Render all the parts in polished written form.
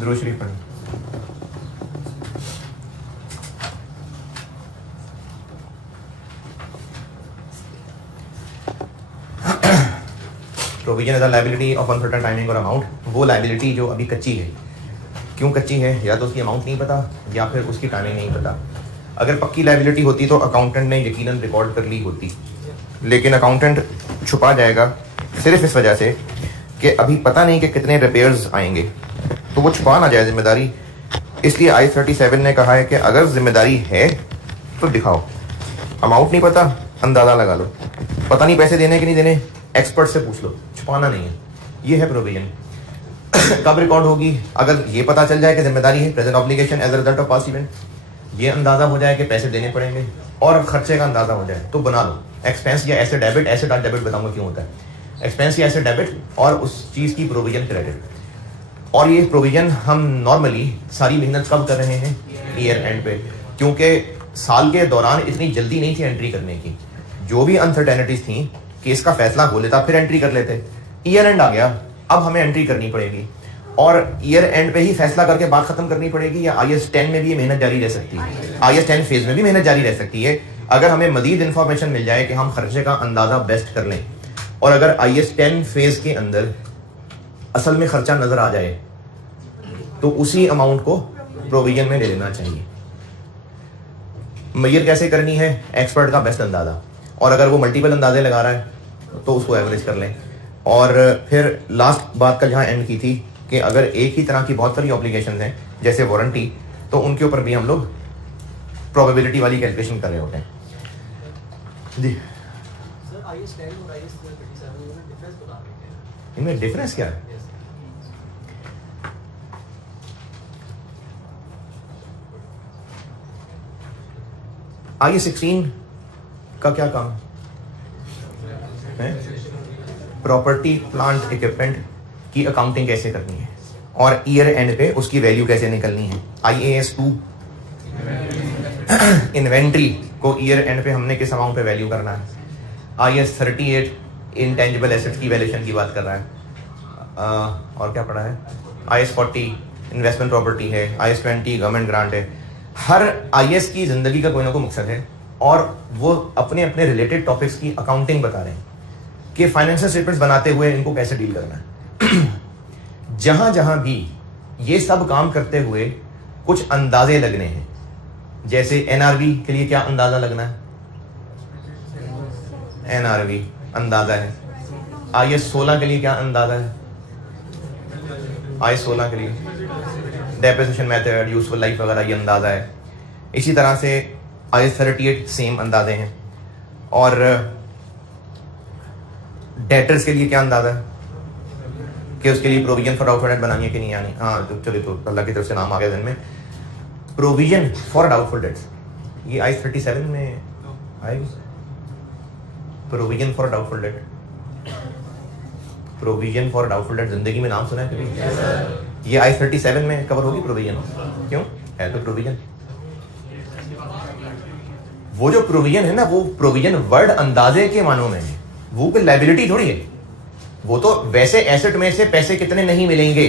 दुरूद शरीफ पढ़ें। Provision is a liability of uncertain timing और अमाउंट। वो लायबिलिटी जो अभी कच्ची है। क्यों कच्ची है? या तो उसकी अमाउंट नहीं पता या फिर उसकी टाइमिंग नहीं पता। अगर पक्की लायबिलिटी होती तो अकाउंटेंट ने यकीनन रिकॉर्ड कर ली होती, लेकिन अकाउंटेंट छुपा जाएगा सिर्फ इस वजह से कि अभी पता नहीं कि कितने रिपेयर्स आएंगे, तो वो छुपा ना जाए जिम्मेदारी। इसलिए I37 ने कहा है कि अगर जिम्मेदारी है तो दिखाओ। अमाउंट नहीं पता, अंदाजा लगा लो। पता नहीं पैसे देने कि नहीं देने, एक्सपर्ट से पूछ लो, छुपाना नहीं है। ये है प्रोविजन। कब रिकॉर्ड होगी? अगर ये पता चल जाए कि जिम्मेदारी है, present obligation as a result of past event, ये अंदाजा हो जाए कि पैसे देने पड़ेंगे और खर्चे का अंदाजा हो जाए, तो बना लो एक्सपेंस या एसेट डेबिट। एसेट और डेबिट बताऊंगा क्यों होता है। एक्सपेंस या एसेट डेबिट और उस चीज़ की प्रोविजन क्रेडिट। और ये प्रोविजन हम नॉर्मली सारी मेहनत कब कर रहे हैं? ईयर एंड पे, क्योंकि साल के दौरान इतनी जल्दी नहीं थी एंट्री करने की। जो भी अनसर्टेनिटीज थी, केस का फैसला हो लेता फिर एंट्री कर लेते। ईयर एंड आ गया, अब हमें एंट्री करनी पड़ेगी और ईयर एंड पे ही फैसला करके बात खत्म करनी पड़ेगी, या IAS 10 में भी ये मेहनत जारी रह सकती है। IAS 10 फेज में भी मेहनत जारी रह सकती है अगर हमें मजीद इंफॉर्मेशन मिल जाए कि हम खर्चे का अंदाजा बेस्ट कर लें। और अगर IAS 10 फेज के अंदर असल में खर्चा नजर आ जाए तो उसी अमाउंट को प्रोविजन में ले लेना चाहिए। मैयर कैसे करनी है? एक्सपर्ट का बेस्ट अंदाजा, और अगर वो मल्टीपल अंदाजे लगा रहा है तो उसको एवरेज कर लें। और फिर लास्ट बात का जहाँ एंड की थी कि अगर एक ही तरह की बहुत सारी ऑब्लिगेशन हैं जैसे वारंटी, तो उनके ऊपर भी हम लोग प्रोबेबिलिटी वाली कैलकुलेशन कर रहे होते हैं। जी सर, IAS 10 और IAS 37 में डिफरेंस बता देते हैं। इनमें डिफरेंस क्या है? IAS 16 का क्या काम है? प्रॉपर्टी प्लांट इक्विपमेंट की अकाउंटिंग कैसे करनी है और ईयर एंड पे उसकी वैल्यू कैसे निकलनी है। IAS 2 इन्वेंट्री को ईयर एंड पे हमने किस अमाउंट पे वैल्यू करना है। IAS 38 इंटेंजिबल एसेट्स की वैल्यूएशन की बात कर रहा है। और क्या पढ़ा है? IAS 40 इन्वेस्टमेंट प्रॉपर्टी है। IAS 20 गवर्नमेंट ग्रांट है। हर IAS की जिंदगी का कोई ना कोई मकसद है और वो अपने अपने रिलेटेड टॉपिक्स की अकाउंटिंग बता रहे हैं कि फाइनेंशियल स्टेटमेंट्स बनाते हुए इनको कैसे डील करना है। जहां जहां भी ये सब काम करते हुए कुछ अंदाजे लगने हैं, जैसे NRV के लिए क्या अंदाजा लगना है? NRV अंदाजा है। IAS 16 के लिए क्या अंदाजा है? IAS 16 के लिए डेप्रिसिएशन मेथड, यूजफुल लाइफ वगैरह ये अंदाजा है। इसी तरह से IAS 38 सेम अंदाजे हैं। और डेटर्स के लिए क्या अंदाजा है कि उसके लिए प्रोविजन फॉर डाउटफुल डेट बनानी है कि नहीं आनी? हाँ, तो चलिए, तो अल्लाह की तरफ से नाम आ गया दिन में, प्रोविजन फॉर डाउटफुल डेट्स। ये IAS 37 में आएगी, provision for doubtful debt. Provision for doubtful debt जिंदगी में नाम सुना है कभी? ये IAS 37 में कवर होगी प्रोविजन। क्यों है? तो प्रोविजन, वो जो प्रोविजन है ना, वो प्रोविजन वर्ड अंदाजे के मानों में है, वो कोई लायबिलिटी थोड़ी है। वो तो वैसे एसेट में से पैसे कितने नहीं मिलेंगे,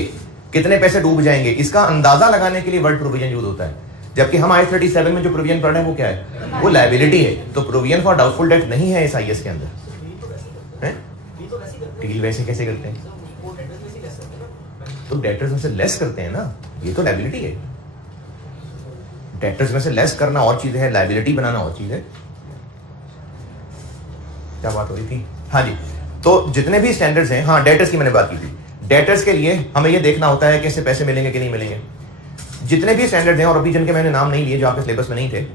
कितने पैसे डूब जाएंगे, इसका अंदाजा लगाने के लिए वर्ड प्रोविजन यूज होता है। जबकि हम IAS 37 में जो प्रोविजन पढ़ रहे हैं वो क्या है? वो लायबिलिटी है। तो प्रोविजन फॉर डाउटफुल डेट नहीं है इस IAS के अंदर। डील वैसे कैसे करते हैं? तो डेटर्स में से लेस करते हैं ना, ये तो लायबिलिटी है। डेटर्स में से लेस करना और चीज है, लायबिलिटी बनाना और चीज है। क्या बात हो रही थी? हाँ जी, तो जितने भी स्टैंडर्ड्स हैं, हाँ डेटर्स की मैंने बात की थी। डेटर्स के लिए हमें ये देखना होता है कि इससे पैसे मिलेंगे कि नहीं मिलेंगे। जितने भी स्टैंडर्ड्स हैं, और अभी जिनके मैंने नाम नहीं लिए जो आपके सिलेबस में नहीं थे,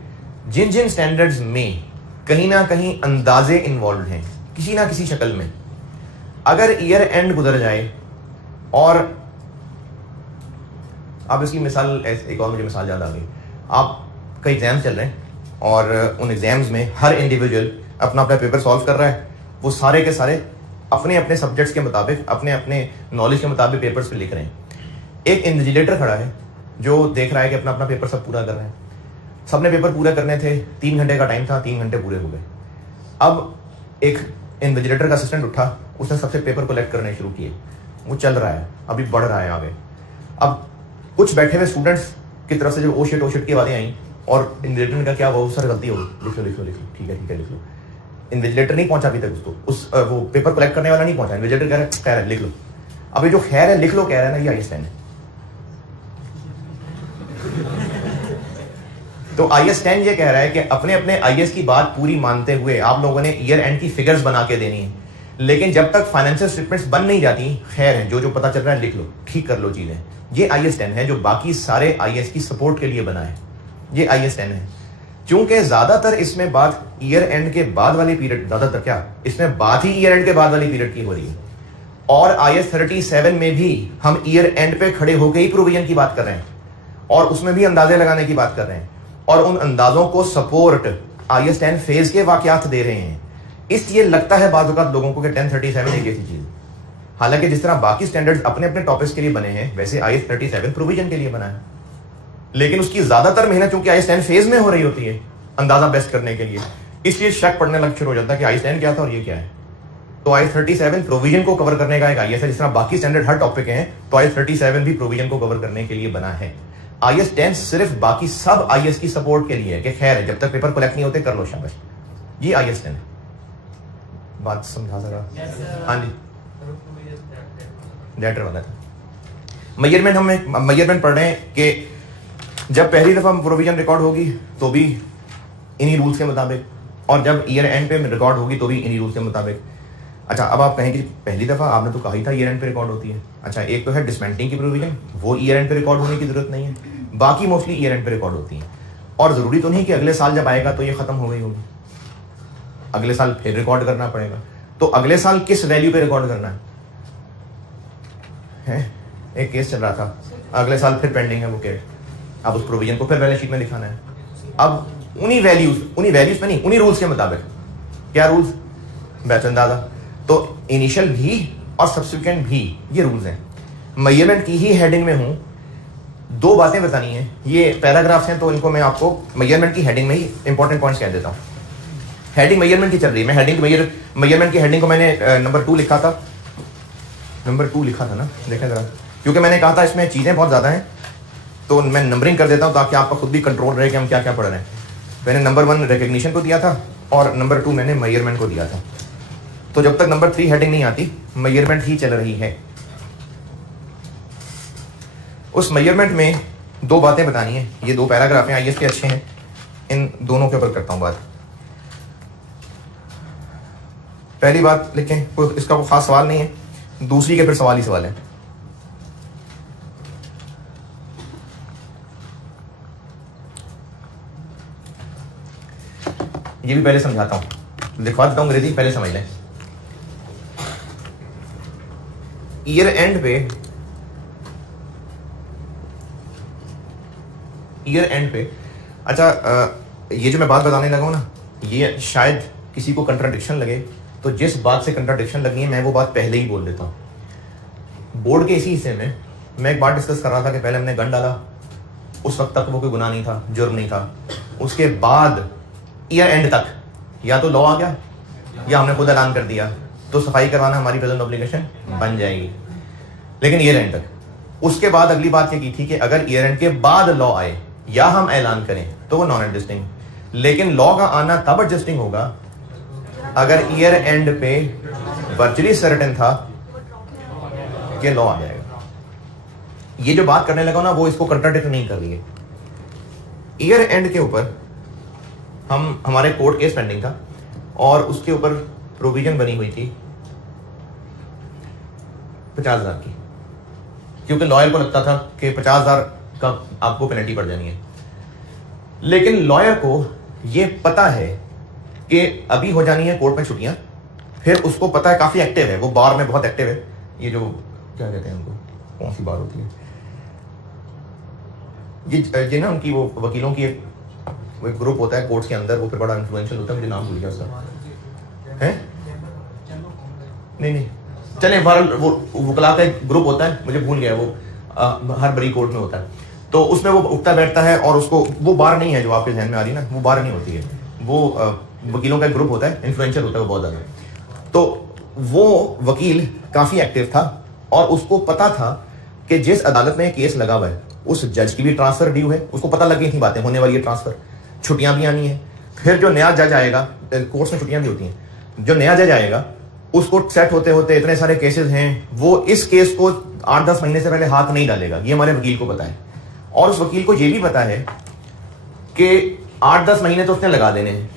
जिन जिन स्टैंडर्ड्स में कहीं ना कहीं अंदाजे इन्वॉल्व हैं किसी ना किसी शक्ल में, अगर ईयर एंड गुजर जाए और आप इसकी मिसाल, एक और मुझे मिसाल याद आ गई। आप कई एग्जाम्स चल रहे हैं और उन एग्जाम्स में हर इंडिविजुअल अपना अपना पेपर सॉल्व कर रहा है। वो सारे के सारे अपने अपने सब्जेक्ट्स के मुताबिक, अपने अपने नॉलेज के मुताबिक पेपर्स पे लिख रहे हैं। एक इन्विजिलेटर खड़ा है जो देख रहा है कि अपना अपना पेपर सब पूरा कर रहे हैं। सबने पेपर पूरा करने थे, 3 घंटे का टाइम था, 3 घंटे पूरे हो गए। अब एक इन्विजिलेटर का असिस्टेंट उठा, उसने सबसे पेपर कलेक्ट करने शुरू किए। वो चल रहा है, अभी बढ़ रहा है आगे। अब कुछ बैठे हुए स्टूडेंट्स की तरफ से जब ओ शिट की बातें आई और इन्विजिलेटर का क्या वो सर गलती हो लिख लो ठीक है लिख लो। इन्विजिलेटर नहीं पहुंचा अभी तक उसको, उस वो पेपर कलेक्ट करने वाला नहीं पहुंचा, इन्विजिलेटर कह रहा है लिख लो। अभी जो खैर है लिख लो कह रहा है ना, ये IS10 है। तो IS10 ये कह रहा है कि अपने अपने IS की बात पूरी मानते हुए आप लोगों ने ईयर एंड की फिगर्स बना के देनी है, लेकिन जब तक फाइनेंशियल स्टेटमेंट्स बन नहीं जाती, खैर है जो पता चल रहा है लिख लो, ठीक कर लो चीजें। ये IS10 है जो बाकी सारे IS की सपोर्ट के लिए बना है, ये IS10 है। क्योंकि ज्यादातर इसमें बात ईयर एंड के बाद वाली पीरियड, ज्यादातर क्या इसमें बात ही ईयर एंड के बाद वाली पीरियड की हो रही है। और IS 37 में भी हम ईयर एंड पे खड़े होकर ही प्रोविजन की बात कर रहे हैं और उसमें भी अंदाजे लगाने की बात कर रहे हैं और उन अंदाजों को सपोर्ट IS10 फेज के वाकयात दे रहे हैं। इसलिए लगता है बाज़ औक़ात लोगों को कि 1037 एक ऐसी चीज, हालांकि जिस तरह बाकी स्टैंडर्ड्स अपने अपने टॉपिक्स के लिए बने हैं वैसे IS 37 प्रोविजन के लिए बना है, लेकिन उसकी ज्यादातर मेहनत चूंकि IS10 फेज में हो रही होती है अंदाजा बेस्ट करने के लिए, इसलिए शक पड़ने लग शुरू हो जाता है कि IS10 क्या था और ये क्या है। तो IS 37 प्रोविजन को कवर करने का एक IS है, जिस तरह बाकी स्टैंडर्ड हर टॉपिक हैं तो IS 37 भी प्रोविजन को कवर करने के लिए बना है। IS10 सिर्फ बाकी सब IS की सपोर्ट के लिए है कि खैर है जब तक पेपर कलेक्ट नहीं होते कर लो शाबाश। ये IS10 है। बात समझा सका? हाँ जी, डेटर वाला था। मेजरमेंट हम मेजरमेंट पढ़ रहे हैं कि जब पहली दफा प्रोविजन रिकॉर्ड होगी तो भी इन्हीं रूल्स के मुताबिक, और जब ईयर एंड पे रिकॉर्ड होगी तो भी इन्हीं रूल्स के मुताबिक। अच्छा, अब आप कहें कि पहली दफा आपने तो कहा ही था ईयर एंड पे रिकॉर्ड होती है। अच्छा, एक तो है डिसमेंटलिंग की प्रोविजन, वो ईयर एंड पे रिकॉर्ड होने की जरूरत नहीं है, बाकी मोस्टली ईयर एंड पे रिकॉर्ड होती है। और जरूरी तो नहीं कि अगले साल जब आएगा तो ये खत्म हो गई होगी, अगले साल फिर रिकॉर्ड करना पड़ेगा। तो अगले साल किस वैल्यू पे रिकॉर्ड करना है? एक केस चल रहा था, अगले साल फिर पेंडिंग है वो केस, अब उस प्रोविजन को फिर बैलेंस शीट में दिखाना है। अब उन्हीं वैल्यूज पे नहीं, उन्हीं रूल्स के मुताबिक। क्या रूल्स? बैच अंदाजा। तो इनिशियल भी और सब्सिक्वेंट भी ये रूल्स हैं। मेजरमेंट की ही हेडिंग में हूं, दो बातें बतानी है। ये पैराग्राफ्स हैं तो इनको मैं आपको मेजरमेंट की हेडिंग में ही इंपॉर्टेंट पॉइंट्स कह देता हूं। हेडिंग मेजरमेंट की चल रही है, मैं हेडिंग मेजरमेंट की हेडिंग को मैंने नंबर 2 लिखा था, नंबर 2 लिखा था ना, देखें जरा, क्योंकि मैंने कहा था इसमें चीजें बहुत ज्यादा हैं तो मैं नंबरिंग कर देता हूं ताकि आपका खुद भी कंट्रोल रहे कि हम क्या क्या पढ़ रहे हैं। मैंने नंबर 1 रिकग्निशन को दिया था और नंबर 2 मैंने मेजरमेंट को दिया था। तो जब तक नंबर 3 हेडिंग नहीं आती मेजरमेंट ही चल रही है। उस मेजरमेंट में दो बातें बतानी है, ये 2 पैराग्राफ हैं IS के अच्छे हैं, इन दोनों के ऊपर करता हूं बात। पहली बात लिखें, इसका कोई खास सवाल नहीं है, दूसरी के फिर सवाल ही सवाल है। ये भी पहले समझाता हूं, लिखवा देता हूं अंग्रेजी, पहले समझ लें। ईयर एंड पे अच्छा, ये जो मैं बात बताने लगा हूं ना, ये शायद किसी को कंट्राडिक्शन लगे, तो जिस बात से कंट्राडिक्शन लगी है मैं वो बात पहले ही बोल देता हूं। बोर्ड के इसी हिस्से में मैं एक बात डिस्कस कर रहा था कि पहले हमने गन डाला, उस वक्त तक वो कोई गुनाह नहीं था, जुर्म नहीं था। उसके बाद ईयर एंड तक या तो लॉ आ गया या हमने खुद ऐलान कर दिया, तो सफाई करवाना हमारी प्रेजेंट ऑब्लिगेशन बन जाएगी। लेकिन ईयर एंड तक, उसके बाद अगली बात ये की थी कि अगर ईयर एंड के बाद लॉ आए या हम ऐलान करें तो वो नॉन एडजस्टिंग, लेकिन लॉ का आना तब एडजस्टिंग होगा अगर ईयर एंड पे वर्चुअली सर्टेन था कि लॉ आ जाएगा। ये जो बात करने लगा ना वो इसको कंट्राडिक्ट नहीं कर रही है। ईयर एंड के ऊपर हमारे कोर्ट केस पेंडिंग था और उसके ऊपर प्रोविजन बनी हुई थी 50,000 की, क्योंकि लॉयर को लगता था कि 50,000 का आपको पेनल्टी पड़ जानी है। लेकिन लॉयर को यह पता है कि अभी हो जानी है कोर्ट में छुट्टियां, फिर उसको पता है, काफी एक्टिव है वो, बार में बहुत एक्टिव है। ये जो क्या कहते हैं उनको, कौन सी बार होती है ये ना, उनकी वो वकीलों की एक ग्रुप होता है कोर्ट्स के अंदर, वो फिर बड़ा इन्फ्लुएंशियल होता है, मुझे नाम भूल गया उसका, है नहीं चले, वो वकला का एक ग्रुप होता है, मुझे भूल गया वो, हर बड़ी कोर्ट में होता है, तो उसमें वो उठता बैठता है और उसको, वो बार नहीं है जो आपके ध्यान में आ रही ना, वो बार नहीं होती है, वो वकीलों का एक ग्रुप होता है, इन्फ्लुएंशियल होता है वो बहुत ज्यादा। तो वो वकील काफी एक्टिव था और उसको पता था कि जिस अदालत में केस लगा हुआ है उस जज की भी ट्रांसफर ड्यू है, उसको पता लग गई थी बातें होने वाली है ट्रांसफर, छुट्टियां भी आनी है। फिर जो नया जज आएगा, कोर्ट्स में छुट्टियां भी होती हैं, जो नया जज आएगा उसको सेट होते होते इतने सारे केसेस हैं, वो इस केस को 8-10 महीने से पहले हाथ नहीं डालेगा, ये हमारे वकील को पता है। और उस वकील को ये भी पता है कि 8-10 महीने तो उसने लगा देने हैं।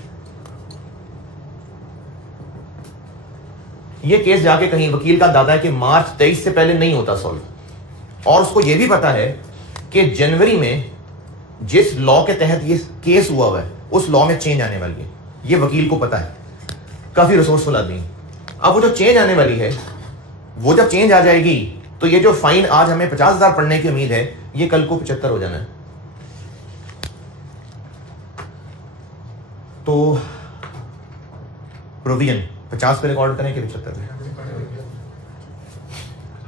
ये केस जाके कहीं वकील का दादा है कि मार्च 23 से पहले नहीं होता सॉल्व, और उसको ये भी पता है कि जनवरी में जिस लॉ के तहत ये केस हुआ है उस लॉ में चेंज आने वाली है, ये वकील को पता है। काफी रिसोर्सफुल आदमी। अब वो जो चेंज आने वाली है, वो जब चेंज आ जाएगी तो ये जो फाइन आज हमें 50,000 पड़ने की उम्मीद है, ये कल को 75 हो जाना है। तो प्रोविजन 50 पे रिकॉर्ड करें कि 75 पे?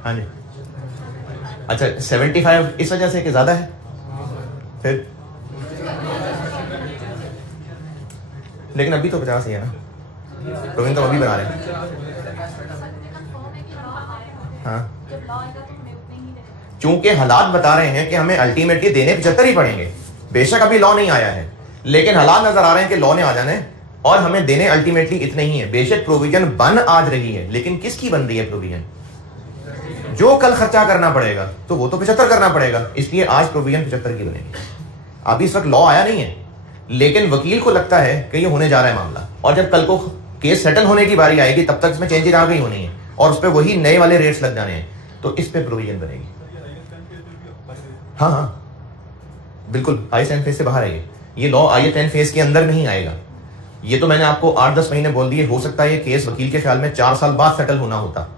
हाँ जी, अच्छा 75 इस वजह से कि ज्यादा है, फिर लेकिन अभी तो 50 ही है ना, प्रोविजन तो अभी बना रहे हैं। हाँ, चूंकि हालात बता रहे हैं कि हमें अल्टीमेटली देने 75 ही पड़ेंगे। बेशक अभी लॉ नहीं आया है, लेकिन हालात नजर आ रहे हैं कि लॉ ने आ जाना है और हमें देने अल्टीमेटली इतने ही है। बेशक प्रोविजन बन आज रही है, लेकिन किसकी बन रही है प्रोविजन? जो कल खर्चा करना पड़ेगा तो वो तो 75 करना पड़ेगा, इसलिए आज प्रोविजन 75 की बनेगी। अभी इस वक्त लॉ आया नहीं है, लेकिन वकील को लगता है कि ये होने जा रहा है मामला, और जब कल को केस सेटल होने की बारी आएगी तब तक इसमें चेंजेस आ गई होनी है और उस पर वही नए वाले रेट्स लग जाने हैं, तो इस पे प्रोविजन बनेगी। हाँ हाँ बिल्कुल, IS10 फेज से बाहर आएगी ये लॉ, IS10 फेज के अंदर नहीं आएगा। ये तो मैंने आपको 8-10 महीने बोल दिए। हो सकता है ये केस वकील के ख्याल में 4 साल बाद सेटल होना होता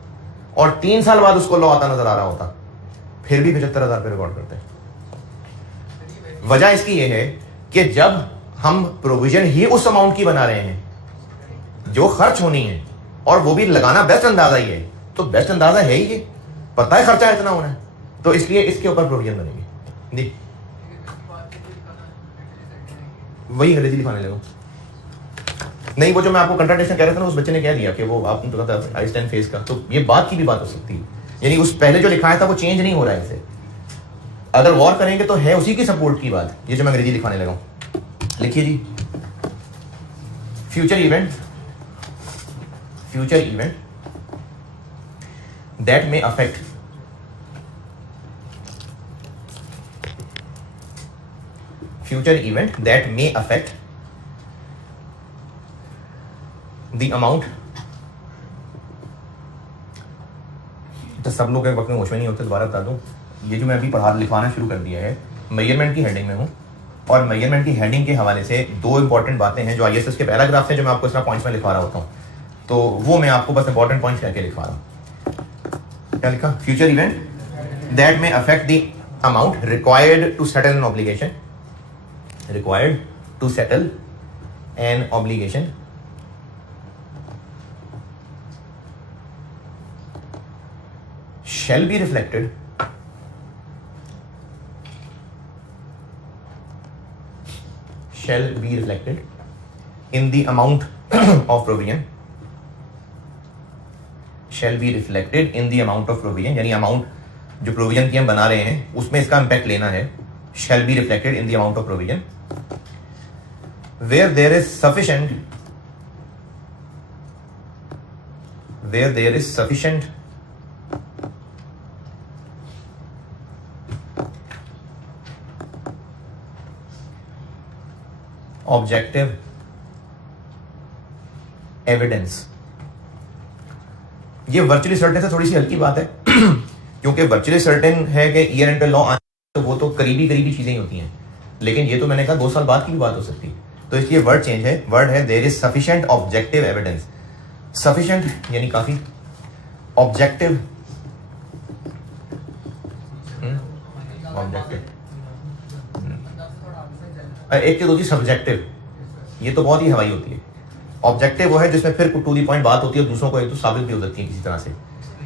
और 3 साल बाद उसको लॉ आता नजर आ रहा होता, फिर भी 75,000 पे रिकॉर्ड करते हैं। वजह इसकी ये है कि जब हम प्रोविजन ही उस अमाउंट की बना रहे हैं जो खर्च होनी है, और वो भी लगाना बेस्ट अंदाजा ही है, तो बेस्ट अंदाजा है ही ये, पता है खर्चा इतना होना है, तो इसलिए इसके ऊपर प्रोविजन बनेगी। जी वही अंग्रेजी लिखाने लगो। नहीं, वो जो मैं आपको कंट्राडिक्शन कह रहा था ना, उस बच्चे ने कह दिया कि वो आपने तो कहा IS10 फेज का, तो ये बात की भी बात हो सकती है, यानी उस पहले जो लिखाया था वो चेंज नहीं हो रहा है इसे। अगर गौर करेंगे तो है उसी की सपोर्ट की बात, ये जो मैं अंग्रेजी लिखाने लगा हूं। लिखिए जी, future event that may affect the amount। तो सब लोग एक वक्त में होश में नहीं होते, दोबारा बता दूं, ये जो मैं अभी लिखवाना शुरू कर दिया है, मेजरमेंट की हेडिंग में हूं, और मेजरमेंट की हेडिंग के हवाले से 2 इंपॉर्टेंट बातें हैं जो ISS के पैराग्राफ हैं, जो मैं आपको इस तरह पॉइंट्स में लिखवा रहा होता हूं, तो वो मैं आपको बस इंपॉर्टेंट पॉइंट्स करके लिखवा रहा हूं। क्या लिखा? Future event that may affect the amount required to settle an obligation shall be reflected in the amount of provision, यानी अमाउंट जो प्रोविजन की हम बना रहे हैं उसमें इसका इंपैक्ट लेना है। shall be reflected in the amount of provision where there is sufficient objective evidence. ये वर्चुअली सर्टेन से थोड़ी सी हल्की बात है क्योंकि वर्चुअली सर्टेन है कि ईयर एंड पे लॉ आने, तो वो तो करीबी चीजें ही होती हैं, लेकिन ये तो मैंने कहा 2 साल बाद की भी बात हो सकती है, तो इसलिए वर्ड चेंज है। वर्ड है there is sufficient objective evidence. Sufficient यानी काफी, ऑब्जेक्टिव एक चीज होती है सब्जेक्टिव, ये तो बहुत ही हवाई होती है। ऑब्जेक्टिव वो है जिसमें फिर टू दी पॉइंट बात होती है, दूसरों को एक तो साबित भी हो सकती है किसी तरह से,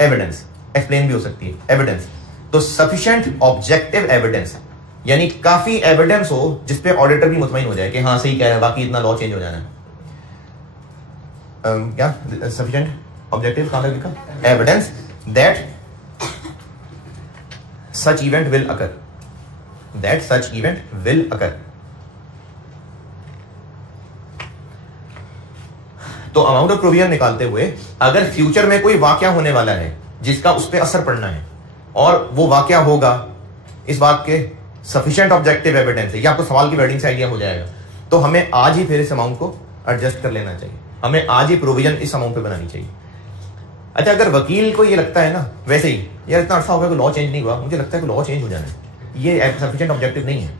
एविडेंस एक्सप्लेन भी हो सकती है, एविडेंस। तो सफिशिएंट ऑब्जेक्टिव एविडेंस यानी काफी एविडेंस हो जिसपे ऑडिटर भी मुतमईन हो जाए कि हाँ सही कह रहा है, बाकी इतना लॉ चेंज हो जाना है। क्या सफिशिएंट ऑब्जेक्टिव कहां तक लिखा? Evidence that such event will occur, that such event will occur. तो अमाउंट ऑफ प्रोविजन निकालते हुए अगर फ्यूचर में कोई वाकया होने वाला है जिसका उस पर असर पड़ना है और वो वाकया होगा, इस बात के सफिशिएंट ऑब्जेक्टिव एविडेंस है, ये आपको सवाल की वर्डिंग से आइडिया हो जाएगा, तो हमें आज ही फिर इस अमाउंट को एडजस्ट कर लेना चाहिए, हमें आज ही प्रोविजन इस अमाउंट पे बनानी चाहिए। अच्छा, अगर वकील को ये लगता है ना, वैसे ही यार इतना अर्सा हो गया, कोई लॉ चेंज नहीं हुआ, मुझे लगता है कि लॉ चेंज हो जाना है, ये सफिशिएंट ऑब्जेक्टिव नहीं है,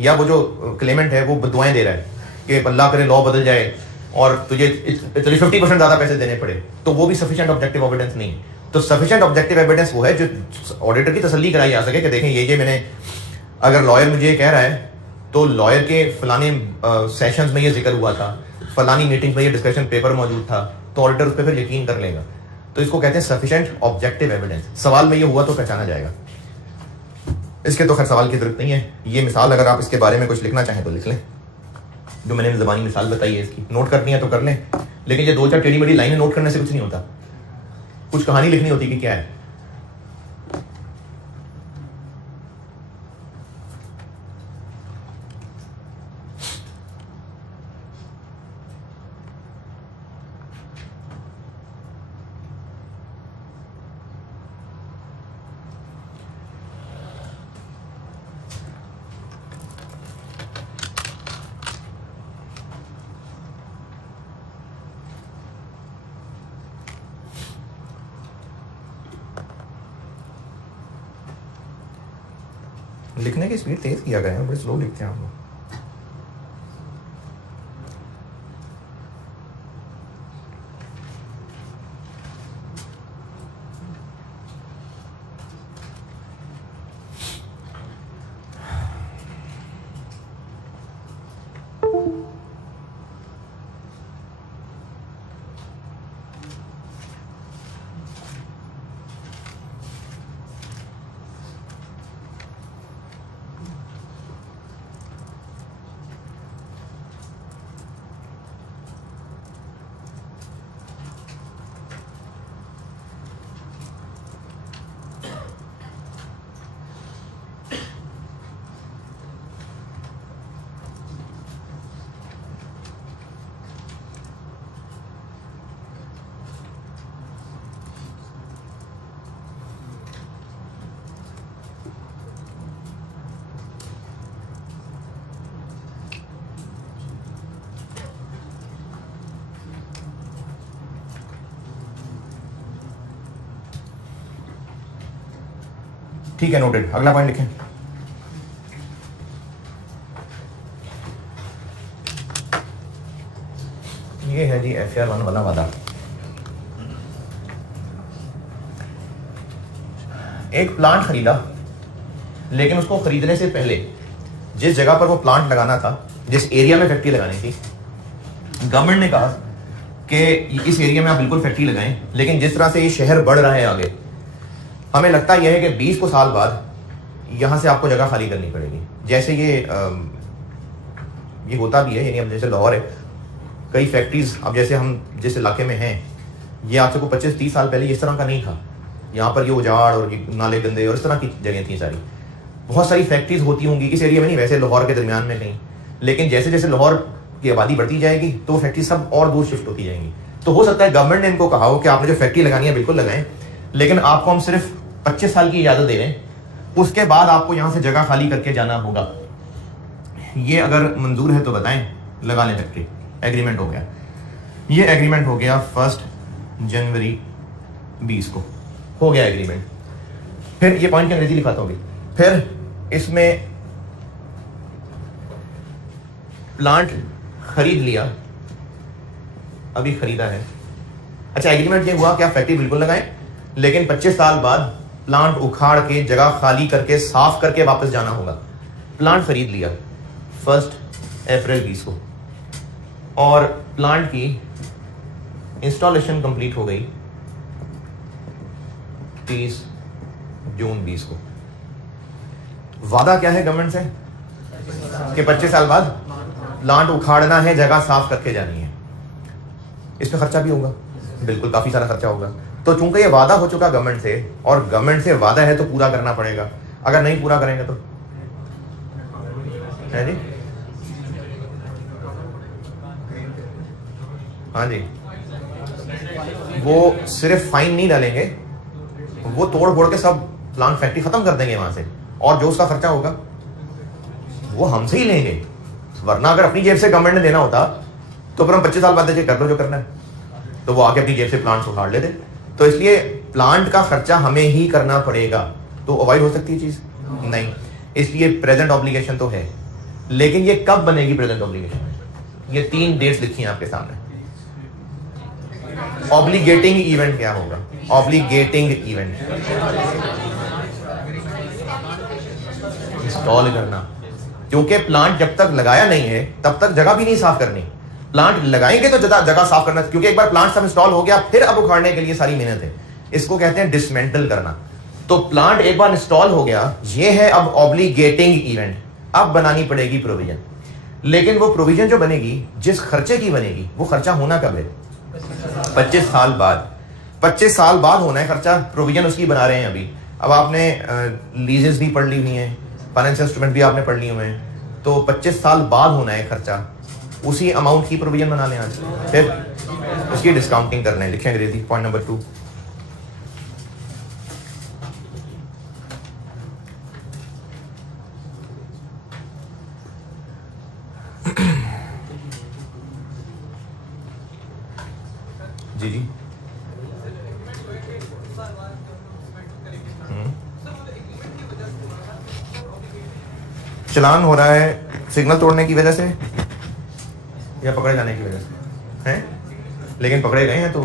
या वो जो क्लेमेंट है वो दुआएं दे रहा है कि अल्लाह करे लॉ बदल जाए और तुझे 50% ज्यादा पैसे देने पड़े, तो वो भी सफिशिएंट ऑब्जेक्टिव एविडेंस नहीं है। तो सफिशिएंट ऑब्जेक्टिव एविडेंस वो है जो ऑडिटर की तसल्ली कराई जा सके कि देखें ये मैंने, अगर लॉयर मुझे ये कह रहा है तो लॉयर के फलाने सेशंस में ये जिक्र हुआ था, फलानी मीटिंग में ये डिस्कशन पेपर मौजूद था, तो ऑडिटर उस पर फिर यकीन कर लेगा। तो इसको कहते हैं सफिशिएंट ऑब्जेक्टिव एविडेंस। सवाल में ये हुआ तो पहचाना जाएगा, इसके तो खैर सवाल की जरूरत नहीं है। ये मिसाल अगर आप इसके बारे में कुछ लिखना चाहें तो लिख लें, जो मैंने ज़बानी मिसाल बताई है इसकी नोट करनी है तो कर लें, लेकिन ये 2-4 टेढ़ी मेढ़ी लाइनें नोट करने से कुछ नहीं होता, कुछ कहानी लिखनी होती कि क्या है। लिखने की स्पीड तेज किया गया है, बड़े स्लो लिखते हैं आप लोग। ठीक है, नोटेड। अगला पॉइंट लिखें। ये है जी FR 1 वाला वादा। एक प्लांट खरीदा, लेकिन उसको खरीदने से पहले जिस जगह पर वो प्लांट लगाना था, जिस एरिया में फैक्ट्री लगानी थी, गवर्नमेंट ने कहा कि इस एरिया में आप बिल्कुल फैक्ट्री लगाएं, लेकिन जिस तरह से ये शहर बढ़ रहा है आगे, हमें लगता यह है कि 20 को साल बाद यहाँ से आपको जगह खाली करनी पड़ेगी। जैसे ये होता भी है, यानी अब जैसे लाहौर है, कई फैक्ट्रीज, अब जैसे हम जिस इलाके में हैं, ये आज से को 25-30 साल पहले इस तरह का नहीं था। यहाँ पर ये उजाड़ और ये नाले गंदे और इस तरह की जगह थी सारी। बहुत सारी फैक्ट्रीज होती होंगी इस एरिया में, नहीं वैसे लाहौर के दरमियान में कहीं, लेकिन जैसे जैसे लाहौर की आबादी बढ़ती जाएगी तो वो फैक्ट्री सब और दूर शिफ्ट होती जाएंगी। तो हो सकता है गवर्नमेंट ने इनको कहा हो कि आपने जो फैक्ट्री लगानी है बिल्कुल लगाएं, लेकिन आपको हम सिर्फ 25 साल की इजाज़त दे रहे हैं, उसके बाद आपको यहाँ से जगह खाली करके जाना होगा। ये अगर मंजूर है तो बताएं, लगा लें फैक्ट्री। एग्रीमेंट हो गया, ये एग्रीमेंट हो गया 1 जनवरी 20 को हो गया एग्रीमेंट। फिर ये पॉइंट की अंग्रेजी लिखाता हूँ। फिर इसमें प्लांट खरीद लिया, अभी खरीदा है। अच्छा, एग्रीमेंट ये हुआ कि आप फैक्ट्री बिल्कुल लगाएं, लेकिन 25 साल बाद प्लांट उखाड़ के जगह खाली करके साफ करके वापस जाना होगा। प्लांट खरीद लिया 1 अप्रैल 20 को, और प्लांट की इंस्टॉलेशन कंप्लीट हो गई 30 जून 20 को। वादा क्या है गवर्नमेंट से कि 25 साल बाद प्लांट उखाड़ना है, जगह साफ करके जानी है। इस पे खर्चा भी होगा, बिल्कुल काफी सारा खर्चा होगा। तो चूंकि ये वादा हो चुका गवर्नमेंट से, और गवर्नमेंट से वादा है तो पूरा करना पड़ेगा, अगर नहीं पूरा करेंगे तो है जी, हाँ जी, वो सिर्फ फाइन नहीं डालेंगे, वो तोड़ फोड़ के सब प्लांट फैक्ट्री खत्म कर देंगे वहां से, और जो उसका खर्चा होगा वो हमसे ही लेंगे। वरना अगर अपनी जेब से गवर्नमेंट ने देना होता तो फिर हम 25 साल बाद देखिए कर लो जो करना है, तो वो आके अपनी जेब से प्लांट उखाड़ लेते। तो इसलिए प्लांट का खर्चा हमें ही करना पड़ेगा। तो अवॉइड हो सकती है चीज नहीं, इसलिए प्रेजेंट ऑब्लिगेशन तो है, लेकिन ये कब बनेगी प्रेजेंट ऑब्लिगेशन? ये 3 डेट्स लिखी हैं आपके सामने। ऑब्लिगेटिंग इवेंट क्या होगा? ऑब्लिगेटिंग इवेंट इंस्टॉल करना, क्योंकि प्लांट जब तक लगाया नहीं है तब तक जगह भी नहीं साफ करनी। प्लांट लगाएंगे तो जगह साफ करना, क्योंकि एक बार प्लांट सब इंस्टॉल हो गया फिर अब उखाड़ने के लिए सारी मेहनत है। इसको कहते हैं डिसमेंटल करना। तो प्लांट एक बार इंस्टॉल हो गया, ये है अब ऑब्लिगेटिंग इवेंट। अब बनानी पड़ेगी प्रोविजन, लेकिन वो प्रोविजन जो बनेगी जिस खर्चे की बनेगी वो खर्चा होना कब है? 25 साल बाद। 25 साल बाद होना है खर्चा, प्रोविजन उसकी बना रहे हैं अभी। अब आपने लीजेस भी पढ़ ली हुई हैं, फाइनेंशियल इंस्ट्रूमेंट भी आपने पढ़ लिए हुए हैं, तो 25 साल बाद होना है खर्चा, उसी अमाउंट की प्रोविजन बना लें आज, फिर उसकी डिस्काउंटिंग करना है। लिखें अंग्रेजी पॉइंट नंबर 2। जी जी, चलान हो रहा है सिग्नल तोड़ने की वजह से या पकड़े जाने की वजह से हैं, लेकिन पकड़े गए हैं तो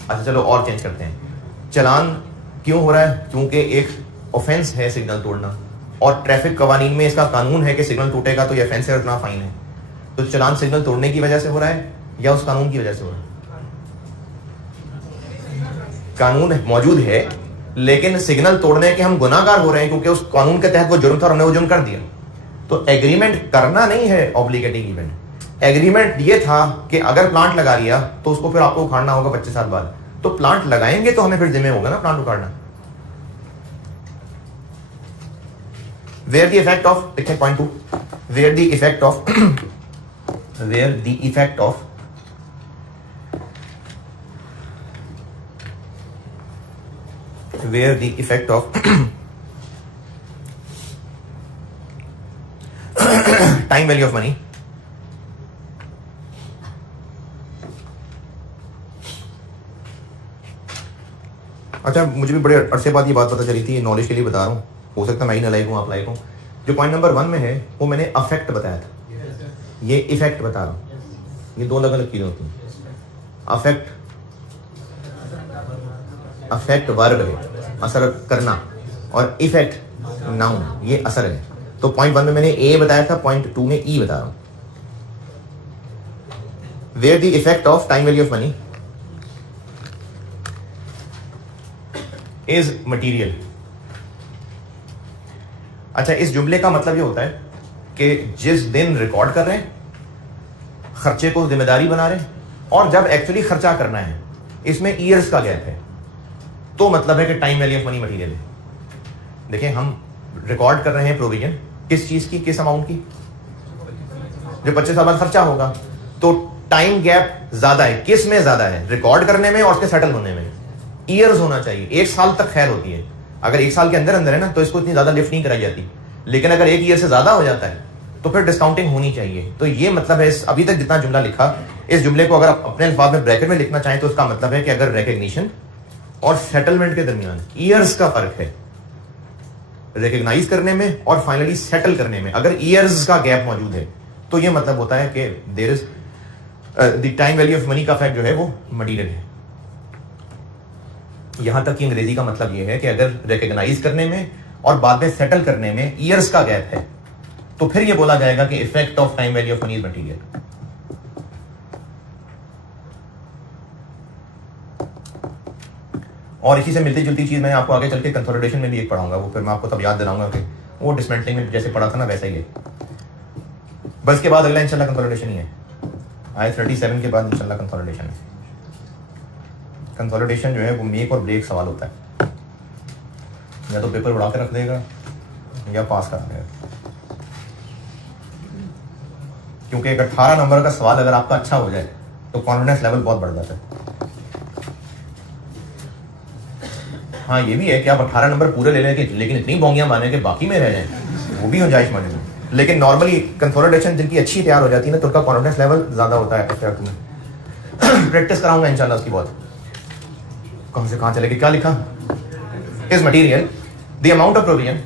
अच्छा चलो और चेंज करते हैं। चलान क्यों हो रहा है? क्योंकि एक ऑफेंस है सिग्नल तोड़ना, और ट्रैफिक कवानीन में इसका कानून है कि सिग्नल टूटेगा तो ये ऑफेंस है और इतना फाइन है। तो चलान सिग्नल तोड़ने की वजह से हो रहा है या उस कानून की वजह से हो रहा है? कानून मौजूद है, लेकिन सिग्नल तोड़ने के हम गुनाहगार हो रहे हैं क्योंकि उस कानून के तहत वो जुर्म था और हमने वो जुर्म कर दिया। तो एग्रीमेंट करना नहीं है ऑब्लिगेटिंग इवेंट। एग्रीमेंट ये था कि अगर प्लांट लगा लिया तो उसको फिर आपको उखाड़ना होगा 25 साल बाद। तो प्लांट लगाएंगे तो हमें फिर जिम्मे होगा ना प्लांट उखाड़ना। वेयर द इफेक्ट ऑफ, देखिए point 2, where the effect of where the effect of where the effect of time value of money अच्छा, मुझे भी बड़े अरसे बाद ये बात पता चली थी, नॉलेज के लिए बता रहा हूँ, हो सकता है मैं ही नालायक हूँ आप लायक हूँ। जो पॉइंट नंबर 1 में है वो मैंने अफेक्ट बताया था, ये इफेक्ट बता रहा हूँ। ये 2 अलग अलग चीजें होती हैं। अफेक्ट, अफेक्ट वर्ब है, असर करना, और इफेक्ट नाउन, ये असर है। तो पॉइंट 1 में मैंने ए बताया था, पॉइंट 2 में ई बता रहा हूं। Where the effect of time value of money is material. अच्छा, इस जुमले का मतलब ये होता है कि जिस दिन रिकॉर्ड कर रहे हैं, खर्चे को जिम्मेदारी बना रहे हैं, और जब एक्चुअली खर्चा करना है, इसमें ईयर्स का गैप है, तो मतलब है कि time value of money material है। देखिए, हम रिकॉर्ड कर रहे हैं प्रोविजन किस चीज की, किस अमाउंट की? जो 25 साल बाद खर्चा होगा। तो टाइम गैप ज्यादा है, किस में ज्यादा है? रिकॉर्ड करने में और उसके सेटल होने में। ईयर्स होना चाहिए, 1 साल तक खैर होती है। अगर 1 साल के अंदर अंदर है ना तो इसको इतनी ज्यादा लिफ्ट नहीं कराई जाती, लेकिन अगर 1 ईयर से ज्यादा हो जाता है तो फिर डिस्काउंटिंग होनी चाहिए। तो ये मतलब है, अभी तक जितना जुमला लिखा, इस जुमले को अगर आप अपने अल्फाज में ब्रैकेट में लिखना चाहें तो उसका मतलब है कि अगर रिकग्निशन और सेटलमेंट के दरमियान ईयर्स का फर्क है, रिकग्नाइज करने में और फाइनली सेटल करने में अगर ईयर्स का गैप मौजूद है, तो ये मतलब होता है कि there is the time value of money का फैक्ट जो है वो मटीरियल है। यहां तक कि अंग्रेजी का मतलब ये है कि अगर रिकग्नाइज करने में और बाद में सेटल करने में ईयर्स का गैप है, तो फिर ये बोला जाएगा कि effect of time value of money is material. और इसी से मिलती जुलती चीज मैं आपको आगे चल के कंसोलिडेशन में भी एक पढ़ाऊंगा, वो फिर मैं आपको तब याद दिलाऊंगा कि वो डिसमेंटलिंग में जैसे पढ़ा था ना वैसा ही है। बस के बाद अगला इंशाल्लाह कंसोलिडेशन ही है। आयत 37 के बाद इंशाल्लाह कंसोलिडेशन है। कंसोलिडेशन जो है वो मेक और ब्रेक सवाल होता है, या तो पेपर उड़ा के रख देगा या पास करा देगा। क्योंकि एक 18 नंबर का सवाल अगर आपका अच्छा हो जाए तो कॉन्फिडेंस लेवल बहुत बढ़ जाता है। हाँ ये भी है कि आप 18 नंबर पूरे ले लें लेकिन इतनी बोंगियां माने कि बाकी में रह जाएं, वो भी गुंजाइश माने। लेकिन नॉर्मली कंसोलिडेशन जिनकी अच्छी तैयार हो जाती है ना तो उनका कॉन्फिडेंस लेवल ज़्यादा होता है। FAR 2 में प्रैक्टिस कराऊंगा इंशाल्लाह उसकी बहुत। कौन से कहाँ चलेगी, क्या लिखा इस material the amount of provision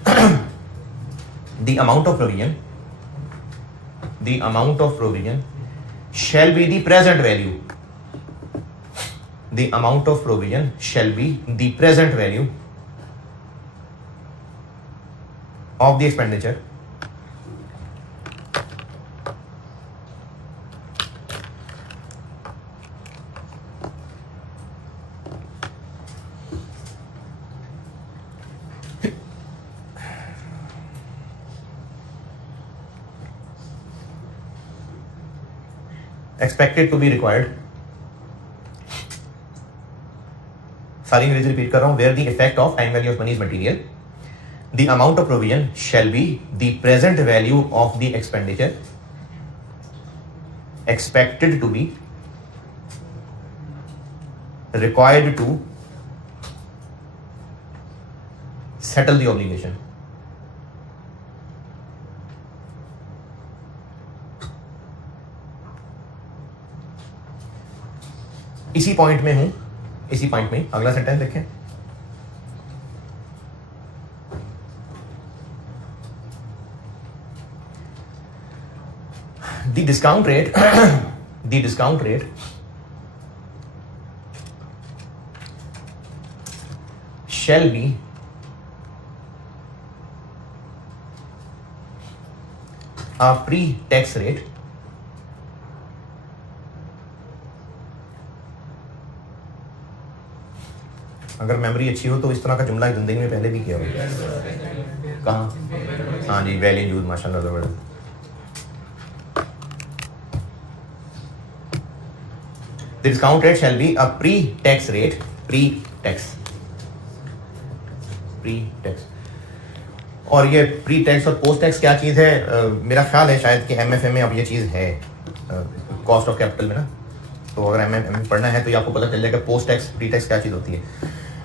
the amount of provision the amount of provision shall be the present value. The amount of provision shall be the present value of the expenditure expected to be required. सारी अंग्रेजी repeat कर रहा हूं। where the effect of time value of money is material, the amount of provision shall be the present value of the expenditure expected to be required to settle the obligation. इसी point में हूं, इसी point में अगला sentence देखें। The discount rate shall be a pre-tax rate अगर memory अच्छी हो तो इस तरह का जुमला जिंदगी में पहले भी किया होगा। कहाँ? हाँ जी, वेल इन यूज, माशाल्लाह जबरदस्त। The discount rate shall be a pre-tax rate, pre-tax। और ये प्री टैक्स और पोस्ट टैक्स क्या चीज़ है? मेरा ख्याल है शायद कि MFA में अब ये चीज़ है कॉस्ट ऑफ कैपिटल में ना, तो अगर MFA पढ़ना है तो ये आपको पता चल जाएगा पोस्ट टैक्स प्री टैक्स क्या चीज़ होती है।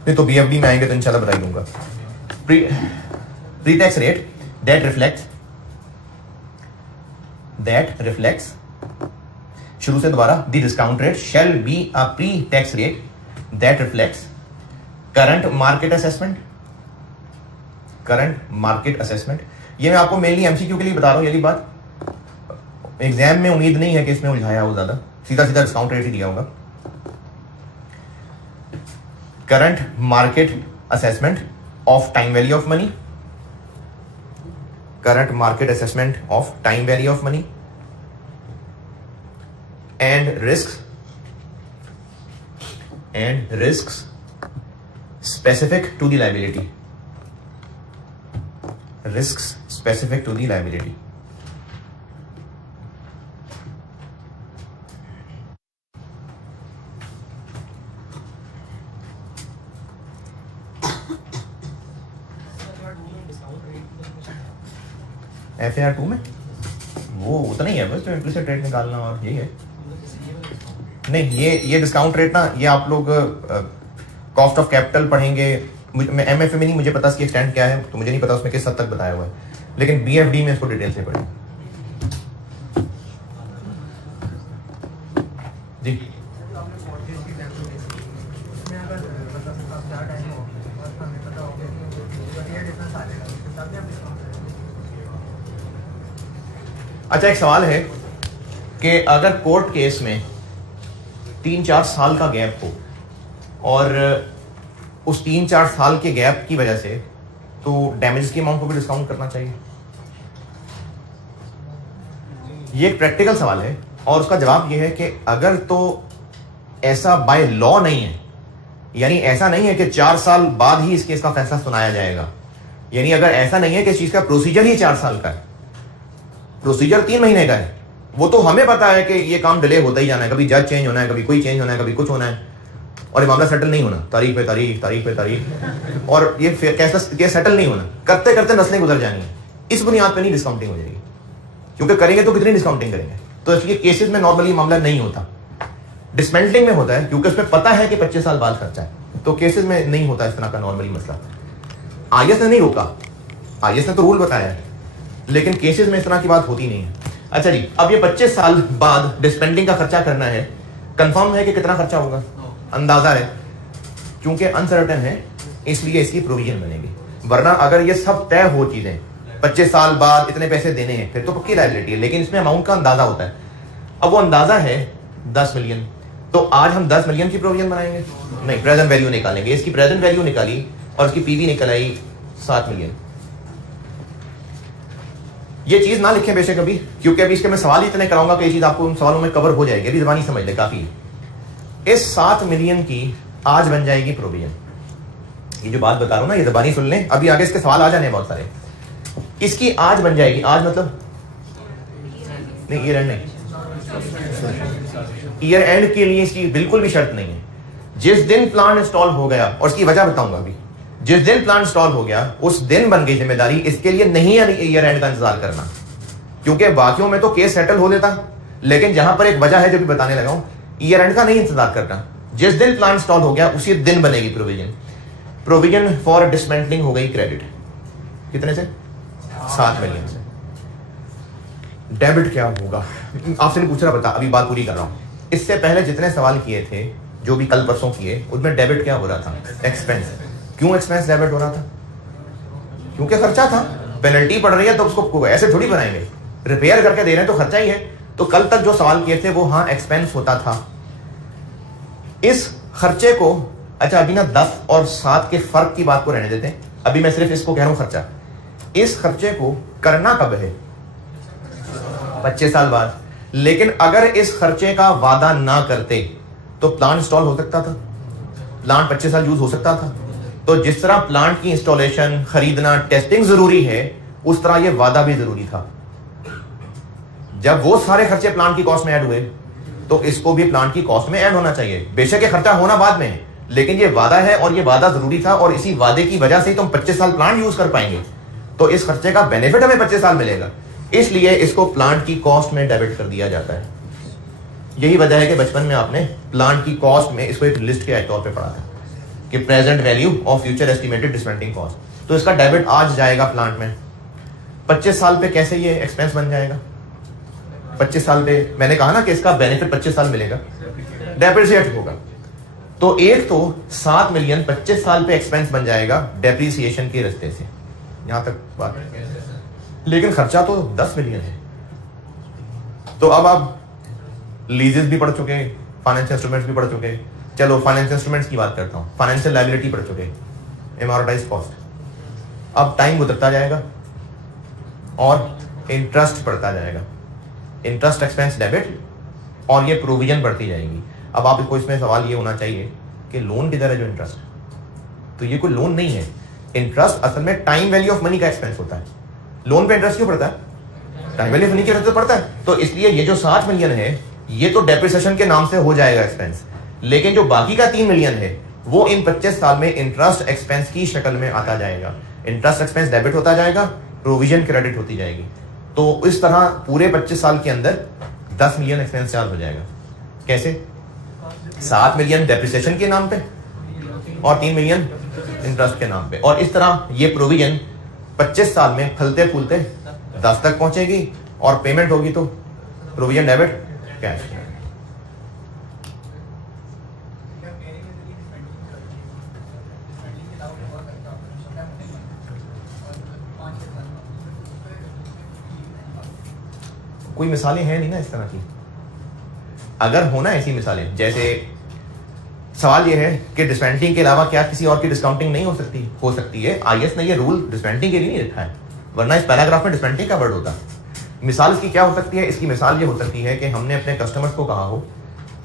नहीं तो BFD में आएंगे तो इंशाल्लाह बता दूंगा। Pre tax rate that reflects शुरू से दोबारा the discount rate shall be a pre tax rate that reflects current market assessment. ये मैं आपको मेनली MCQ के लिए बता रहा हूँ। यही बात एग्जाम में उम्मीद नहीं है कि इसमें उलझाया हो ज्यादा, सीधा सीधा डिस्काउंट रेट ही दिया होगा। Current market assessment of time value of money, current market assessment of time value of money and risks specific to the liability, risks specific to the liability। FAR 2 में वो उतना ही है बस, जो इम्प्लिसिट रेट निकालना और यही है। नहीं, ये डिस्काउंट रेट ना, ये आप लोग कॉस्ट ऑफ कैपिटल पढ़ेंगे। मैं MFA में नहीं, मुझे पता इसकी एक्सटेंट क्या है तो मुझे नहीं पता उसमें किस हद तक बताया हुआ है, लेकिन BFD में इसको डिटेल से पढ़ेंगे जी। अच्छा, एक सवाल है कि अगर कोर्ट केस में 3-4 साल का गैप हो और उस 3-4 साल के गैप की वजह से तो डैमेज की अमाउंट को भी डिस्काउंट करना चाहिए। ये एक प्रैक्टिकल सवाल है और उसका जवाब ये है कि अगर तो ऐसा बाय लॉ नहीं है, यानी ऐसा नहीं है कि 4 साल बाद ही इस केस का फैसला सुनाया जाएगा, यानी अगर ऐसा नहीं है कि इस चीज का प्रोसीजर ही 4 साल का है, प्रोसीजर 3 महीने का है, वो तो हमें पता है कि ये काम डिले होता ही जाना है, कभी जज चेंज होना है, कभी कोई चेंज होना है, कभी कुछ होना है, और ये मामला सेटल नहीं होना, तारीख पे तारीख, और ये केस सेटल नहीं होना, करते करते नस्लें गुजर जानी है। इस बुनियाद पे नहीं डिस्काउंटिंग हो जाएगी, क्योंकि करेंगे तो कितनी डिस्काउंटिंग करेंगे। तो इसलिए केसेस में नॉर्मली मामला नहीं होता, डिसमेंटलिंग में होता है क्योंकि उसमें पता है कि 25 साल बाद खर्चा है, तो केसेस में नहीं होता इस तरह का नॉर्मली मसला। आईएस ने नहीं रोका, आईएस ने तो रूल बताया है, लेकिन केसेस में इस तरह की बात होती नहीं है। अच्छा जी, अब ये 25 साल बाद डिसमेंटलिंग का खर्चा करना है, कंफर्म है कि कितना खर्चा होगा? अंदाजा है, क्योंकि अनसर्टेन है इसलिए इसकी प्रोविजन बनेगी। वरना अगर ये सब तय हो चीजें 25 साल बाद इतने पैसे देने हैं फिर तो पक्की लायबिलिटी है, लेकिन इसमें अमाउंट का अंदाजा होता है। अब वो अंदाजा है 10 मिलियन, तो आज हम 10 मिलियन की प्रोविजन बनाएंगे? नहीं, प्रेजेंट वैल्यू निकालेंगे। इसकी प्रेजेंट वैल्यू निकाली और उसकी पीवी निकल आई 7 मिलियन। ये चीज ना लिखें बेशक अभी, क्योंकि अभी इसके मैं सवाल ही इतने कराऊंगा कि ये चीज आपको उन सवालों में कवर हो जाएगी, अभी जबानी समझ ले काफी। इस 7 मिलियन की आज बन जाएगी प्रोविजन। ये जो बात बता रहा हूं ना, ये जबानी सुन लें, अभी आगे इसके सवाल आ जाने बहुत सारे। इसकी आज बन जाएगी, आज मतलब नहीं, ईयर एंड नहीं, ईयर एंड के लिए इसकी बिल्कुल भी शर्त नहीं है। जिस दिन प्लान इंस्टॉल हो गया, और इसकी वजह बताऊंगा अभी, जिस दिन प्लान इंस्टॉल हो गया उस दिन बन गई जिम्मेदारी। इसके लिए नहीं है ईयर एंड का इंतजार करना, क्योंकि बाकियों में तो केस सेटल हो लेता, लेकिन जहां पर एक वजह है जो भी बताने लगा हूं, ईयर एंड का नहीं इंतजार करना। जिस दिन प्लान इंस्टॉल हो गया उसी दिन बनेगी प्रोविजन। प्रोविजन फॉर डिसमेंटलिंग हो गई क्रेडिट, कितने से? 7 मिलियन से। डेबिट क्या होगा आपसे नहीं पूछ रहा, बता, अभी बात पूरी कर रहा हूं। इससे पहले जितने सवाल किए थे, जो भी कल परसों किए, उनमें डेबिट क्या हो रहा था? एक्सपेंस। क्यों एक्सपेंस डेबिट हो रहा था? क्योंकि खर्चा था, पेनल्टी पड़ रही है तो उसको ऐसे थोड़ी बनाएंगे, रिपेयर करके दे रहे हैं तो खर्चा ही है। तो कल तक जो सवाल किए थे वो हाँ एक्सपेंस होता था। इस खर्चे को, अच्छा अभी ना 10 और 7 के फर्क की बात को रहने देते हैं, अभी मैं सिर्फ इसको कह रहा हूं खर्चा। इस खर्चे को करना कब है? 25 साल बाद। लेकिन अगर इस खर्चे का वादा ना करते तो प्लांट इंस्टॉल हो सकता था, प्लांट 25 साल यूज हो सकता था। तो जिस तरह प्लांट की इंस्टॉलेशन, खरीदना, टेस्टिंग जरूरी है, उस तरह यह वादा भी जरूरी था। जब वो सारे खर्चे प्लांट की कॉस्ट में ऐड हुए तो इसको भी प्लांट की कॉस्ट में ऐड होना चाहिए। बेशक ये खर्चा होना बाद में है, लेकिन ये वादा है और ये वादा जरूरी था, और इसी वादे की वजह से ही तुम 25 साल प्लांट यूज कर पाएंगे। तो इस खर्चे का बेनिफिट हमें 25 साल मिलेगा, इसलिए इसको प्लांट की कॉस्ट में डेबिट कर दिया जाता है। यही वजह है कि बचपन में आपने प्लांट की कॉस्ट में इसको एक लिस्ट के तौर पे पढ़ा था कि present value of future estimated dismantling cost. तो इसका डेबिट आज जाएगा प्लांट में। 25 साल पे कैसे ये एक्सपेंस बन जाएगा? 25 साल पे मैंने कहा ना कि इसका बेनिफिट 25 साल मिलेगा, डेप्रिसिएट होगा। तो एक तो 7 मिलियन 25 साल पे एक्सपेंस बन जाएगा डेप्रिसिएशन के रास्ते से, यहां तक बात। लेकिन खर्चा तो 10 मिलियन है। तो अब आप लीजेस भी पढ़ चुके, फाइनेंशियल इंस्ट्रूमेंट्स भी पढ़ चुके। चलो फाइनेंशियल इंस्ट्रूमेंट्स की बात करता हूं। फाइनेंशियल लायबिलिटी पढ़ चुके, एमआरटाइज कॉस्ट। अब टाइम गुजरता जाएगा और इंटरेस्ट बढ़ता जाएगा, इंटरेस्ट एक्सपेंस डेबिट, और ये प्रोविजन बढ़ती जाएगी। अब आपको इसमें सवाल ये होना चाहिए कि लोन किधर है जो इंटरेस्ट? तो ये कोई लोन नहीं है। इंटरेस्ट असल में टाइम वैल्यू ऑफ मनी का एक्सपेंस होता है। लोन पे इंटरेस्ट क्यों पड़ता है? टाइम वैल्यू ऑफ मनी के रेट पे पड़ता है। तो इसलिए ये जो 7 मिलियन है ये तो डेप्रिसिएशन के नाम से हो जाएगा एक्सपेंस, लेकिन जो बाकी का 3 मिलियन है वो इन 25 साल में इंटरेस्ट एक्सपेंस की शक्ल में आता जाएगा। इंटरेस्ट एक्सपेंस डेबिट होता जाएगा, प्रोविजन क्रेडिट होती जाएगी। तो इस तरह पूरे 25 साल के अंदर 10 मिलियन एक्सपेंस चार्ज हो जाएगा। कैसे? 7 मिलियन डेप्रिसिएशन के नाम पे और 3 मिलियन इंटरेस्ट के नाम पे। और इस तरह ये प्रोविजन 25 साल में फलते फूलते 10 तक पहुंचेगी, और पेमेंट होगी तो प्रोविजन डेबिट कैश। कोई मिसालें हैं नहीं ना इस तरह की। अगर होना ऐसी मिसालें, जैसे सवाल यह है कि डिस्मेंटलिंग के अलावा क्या किसी और की डिस्काउंटिंग नहीं हो सकती? हो सकती है। आईएएस ने ये रूल डिस्मेंटलिंग के लिए नहीं रखा है, वरना इस पैराग्राफ में डिस्मेंटलिंग का वर्ड होता। मिसाल इसकी क्या हो सकती है? इसकी मिसाल ये हो सकती है कि हमने अपने कस्टमर्स को कहा हो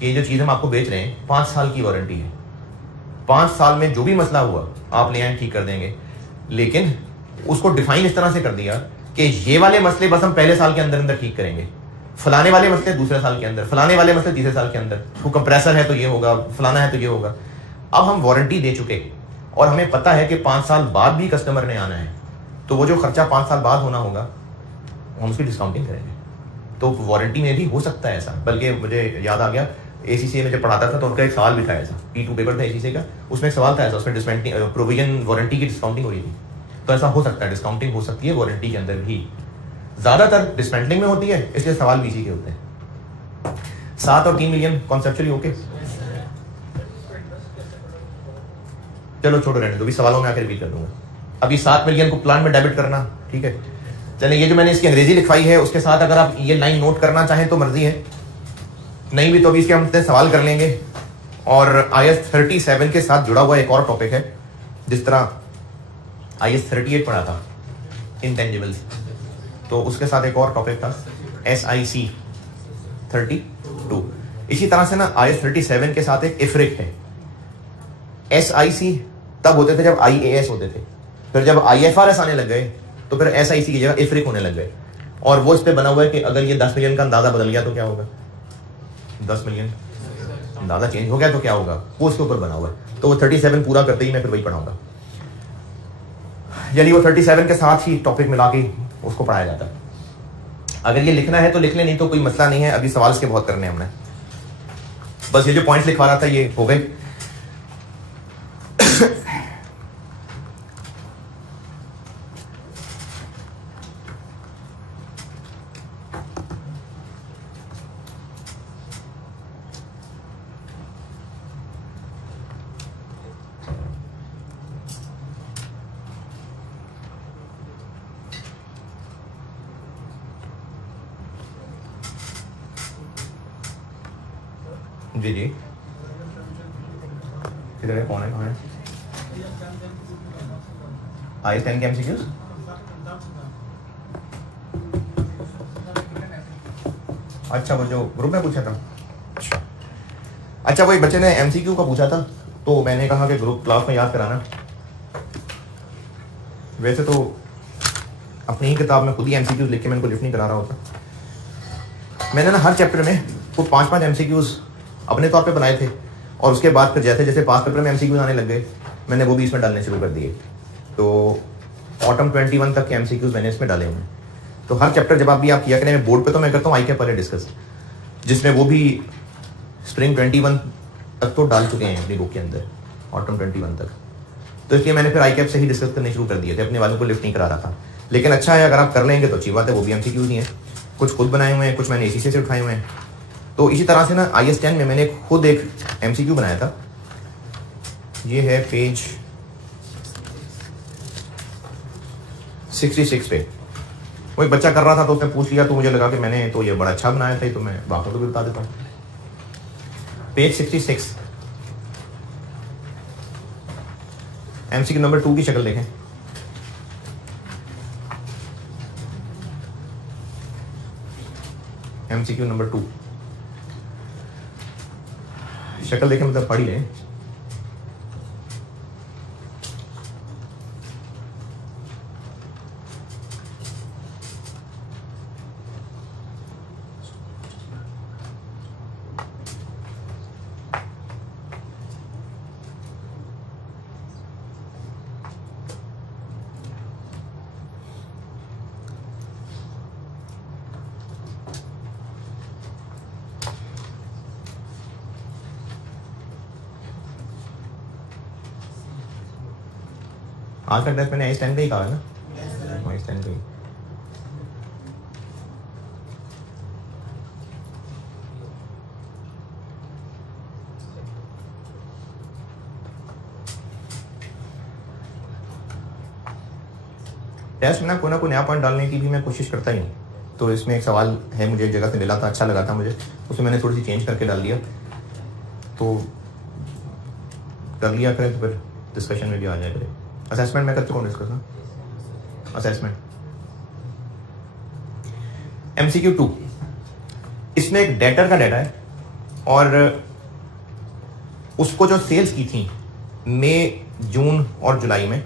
कि ये जो चीज़ हम आपको बेच रहे हैं 5 साल की वारंटी है, 5 साल में जो भी मसला हुआ आप ले आए ठीक कर देंगे। लेकिन उसको डिफाइन इस तरह से कर दिया कि ये वाले मसले बस हम पहले साल के अंदर अंदर ठीक करेंगे, फलाने वाले मसले दूसरे साल के अंदर, फलाने वाले मसले तीसरे साल के अंदर, वो कंप्रेसर है तो ये होगा, फलाना है तो ये होगा। अब हम वारंटी दे चुके और हमें पता है कि 5 साल बाद भी कस्टमर ने आना है, तो वो जो खर्चा 5 साल बाद होना होगा हम उसकी डिस्काउंटिंग करेंगे। तो वारंटी में भी हो सकता है ऐसा। बल्कि मुझे याद आ गया, ACCA में जब पढ़ाता था तो उनका एक सवाल भी था ऐसा, P2 पेपर था ACCA का, उसमें एक सवाल था ऐसा, उसमें डिस्काउंटिंग प्रोविजन वारंटी की डिस्काउंटिंग हो रही थी। तो ऐसा हो सकता है, डिस्काउंटिंग हो सकती है वारंटी के अंदर भी, ज़्यादातर डिस्मेंटलिंग में होती है, इसलिए सवाल भी इसी के होते हैं। 7 और 3 मिलियन कॉन्सेप्चुअली ओके, चलो छोड़ो रहने दो, भी सवालों में आकर रिपीट कर दूंगा। अभी 7 मिलियन को प्लान में डेबिट करना, ठीक है। चलिए ये जो मैंने इसकी अंग्रेजी लिखवाई है उसके साथ अगर आप ये लाइन नोट करना चाहें तो मर्जी है, नहीं भी तो अभी इसके हम सवाल कर लेंगे। और IAS 37 के साथ जुड़ा हुआ एक और टॉपिक है, जिस तरह IAS 38 पढ़ा था इंटेंजिबल्स, तो उसके साथ एक और टॉपिक था SIC 32। इसी तरह से ना IAS 37 के साथ एक IFRIC है। SIC तब होते थे जब IAS होते थे, फिर जब IFRS आने लग गए तो फिर SIC की जगह IFRIC होने लग गए। और वो इस पे बना हुआ है कि अगर ये 10 मिलियन का अंदाजा बदल गया तो क्या होगा, 10 मिलियन अंदाजा चेंज हो गया तो क्या होगा, वो उसके ऊपर बना हुआ है। तो वो 37 पूरा करते ही मैं फिर वही पढ़ाऊंगा, यानी वो 37 के साथ ही टॉपिक मिला के उसको पढ़ाया जाता है। अगर ये लिखना है तो लिख ले, नहीं तो कोई मसला नहीं है। अभी सवाल इसके बहुत करने हैं हमने, बस ये जो पॉइंट्स लिखवा रहा था ये हो गए। जी जी, किधर है, कौन है, कहाँ है? IAS 10 के MCQs? अच्छा, वो जो ग्रुप में पूछा था, अच्छा वो एक बच्चे ने MCQ का पूछा था, तो मैंने कहा कि ग्रुप क्लास में याद कराना। वैसे तो अपनी ही किताब में खुद ही MCQs लिख के मैं इनको लिफ्ट नहीं करा रहा होता। मैंने ना हर चैप्टर में वो 5-5 MCQs अपने तौर पे बनाए थे, और उसके बाद फिर जैसे जैसे पास पेपर में MCQs आने लग गए मैंने वो भी इसमें डालने शुरू कर दिए। तो ऑटम 21 तक के MCQs मैंने इसमें डाले हुए हैं। तो हर चैप्टर जब आप भी आप किया करें, बोर्ड पे तो मैं करता हूँ ICAP वाले डिस्कस, जिसमें वो भी स्प्रिंग 21 तक तो डाल चुके हैं अपनी बुक के अंदर, ऑटम 21 तक। तो इसलिए मैंने फिर ICAP से ही डिस्कस करने शुरू कर दिए थे, अपने वालों को लिफ्ट नहीं करा रहा था। लेकिन अच्छा है, अगर आप कर लेंगे तो अच्छी बात है, वो भी MCQs ही हैं, कुछ खुद बनाए हुए हैं, कुछ मैंने ACCA से उठाए हुए हैं। तो इसी तरह से ना IAS 10 में मैंने खुद एक MCQ बनाया था, ये है पेज 66 पे। वो एक बच्चा कर रहा था तो उसने पूछ लिया, तो मुझे लगा कि मैंने तो ये बड़ा अच्छा बनाया था, तो मैं बाकी को भी बता देता हूँ। पेज 66 MCQ नंबर 2 की शक्ल देखें। MCQ नंबर 2 शक्ल देखें, मतलब पढ़ी लें। आज का टेस्ट मैंने IAS 10 का ही कहा है ना, IAS 10 का ही। टेस्ट में ना कोई नया पॉइंट डालने की भी मैं कोशिश करता ही हूँ। तो इसमें एक सवाल है, मुझे एक जगह से मिला था, अच्छा लगा था मुझे, उसे मैंने थोड़ी सी चेंज करके डाल दिया। तो कर लिया करें तो फिर डिस्कशन में भी आ जाए करे। असेसमेंट में कर चुका हूँ डिस्कस ना, असेसमेंट। MCQ 2, इसमें एक डेटर का डेटा है, और उसको जो सेल्स की थी मई, जून और जुलाई में,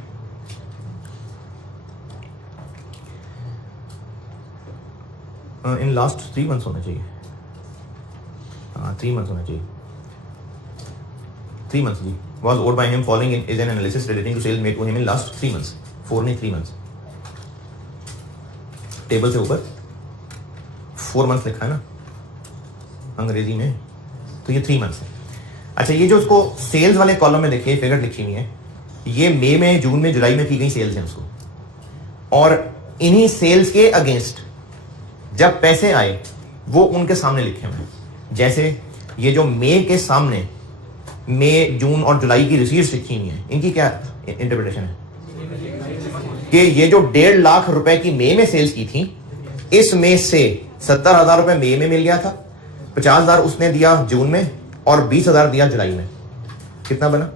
इन लास्ट 3 मंथ्स होना चाहिए, हाँ 3 मंथ्स होना चाहिए, 3 मंथ्स जी, was owed by him following is an analysis relating to sales made to him in last 3 months, 4 नहीं 3 months। टेबल से ऊपर 4 मंथ्स लिखा है ना अंग्रेजी में, तो ये 3 मंथ्स है। अच्छा, ये जो उसको सेल्स वाले कॉलम में देखिए फिगर लिखी हुई है, ये मई में, जून में, जुलाई में की गई सेल्स हैं उसको, और इन्हीं सेल्स के अगेंस्ट जब पैसे आए वो उनके सामने लिखे हुए हैं। जैसे ये जो मई के सामने मई, जून और जुलाई की रिसीट्स लिखी हुई हैं, इनकी क्या इंटरप्रिटेशन है कि ये जो 1.5 लाख रुपए की मई में सेल्स की थी, इस में से 70,000 रुपए मई में मिल गया था, 50,000 उसने दिया जून में और 20,000 दिया जुलाई में। कितना बना?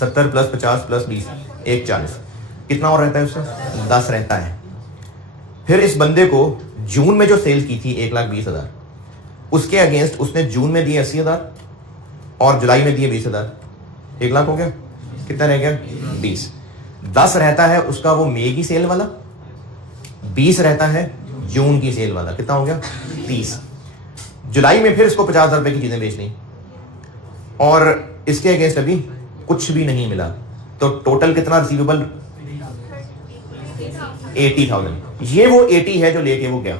70 प्लस 50 प्लस 20 140। कितना और रहता है उससे? 10 रहता है। फिर इस बंदे को जून में जो सेल की थी 1,20,000, उसके अगेंस्ट उसने जून में दिए 80,000 और जुलाई में दिए 20,000, 1 लाख हो गया। कितना रह गया? 20। 10 रहता है उसका वो मई की सेल वाला, 20 रहता है जून की सेल वाला। कितना हो गया? 30। जुलाई में फिर इसको 50,000 रुपए की चीजें बेचनी और इसके अगेंस्ट अभी कुछ भी नहीं मिला, तो टोटल कितना रिसीवेबल? 80,000। ये वो 80 है जो लेके वो गया।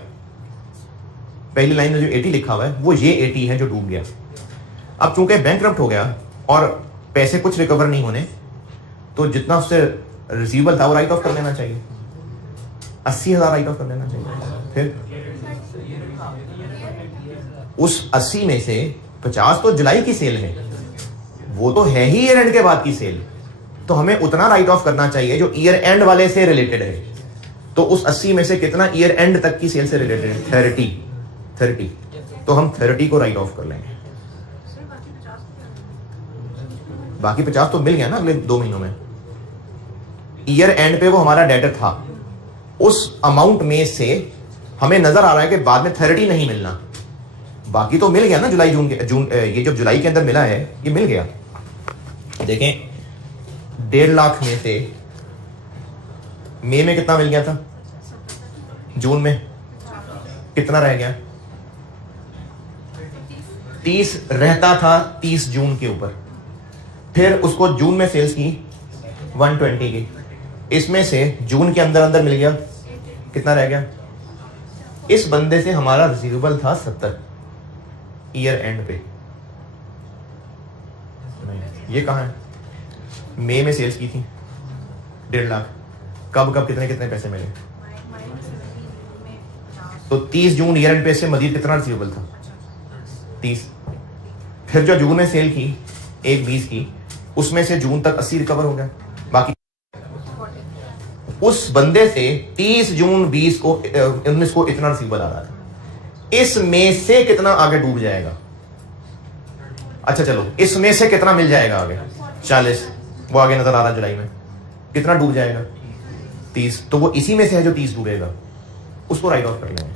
पहली लाइन में जो 80 लिखा हुआ है वो ये 80 है जो डूब गया। अब चूंकि बैंकक्रप्ट हो गया और पैसे कुछ रिकवर नहीं होने, तो जितना उससे रिसीवेबल था वो राइट ऑफ कर लेना चाहिए, 80,000 राइट ऑफ कर लेना चाहिए। फिर उस 80 में से 50 तो जुलाई की सेल है, वो तो है ही ईयर एंड के बाद की सेल, तो हमें उतना राइट ऑफ करना चाहिए जो ईयर एंड वाले से रिलेटेड है। तो उस 80 में से कितना ईयर एंड तक की सेल से रिलेटेड है? 30। तो हम 30 को राइट ऑफ कर लेंगे। बाकी 50 तो मिल गया ना अगले 2 महीनों में। ईयर एंड पे वो हमारा डेटर था, उस अमाउंट में से हमें नजर आ रहा है कि बाद में 30 नहीं मिलना। बाकी तो मिल गया ना जुलाई जून ये जो जुलाई के अंदर मिला है ये मिल गया। देखें 1.5 लाख में से मई में कितना मिल गया था, जून में कितना रह गया? 30 रहता था 30 जून के ऊपर। फिर उसको जून में सेल्स की 120 की, इसमें से जून के अंदर अंदर मिल गया, कितना रह गया? इस बंदे से हमारा रिसीवेबल था 70 ईयर एंड पे। नहीं, ये कहां है? मई में सेल्स की थी 1.5 लाख, कब कब कितने कितने पैसे मिले? तो 30 जून ईयर एंड पे से मजीद कितना रिसीवेबल था? 30। फिर जो जून में सेल की 1,20 की, उसमें से जून तक 80 रिकवर हो गया। बाकी उस बंदे से 30 जून 19 को इतना रिसीवेबल आ रहा था, इसमें से कितना आगे डूब जाएगा? अच्छा चलो, इसमें से कितना मिल जाएगा आगे? 40। वो आगे नजर आ रहा है जुलाई में, कितना डूब जाएगा? 30। तो वो इसी में से है जो 30 डूबेगा, उसको राइट ऑफ कर लेंगे।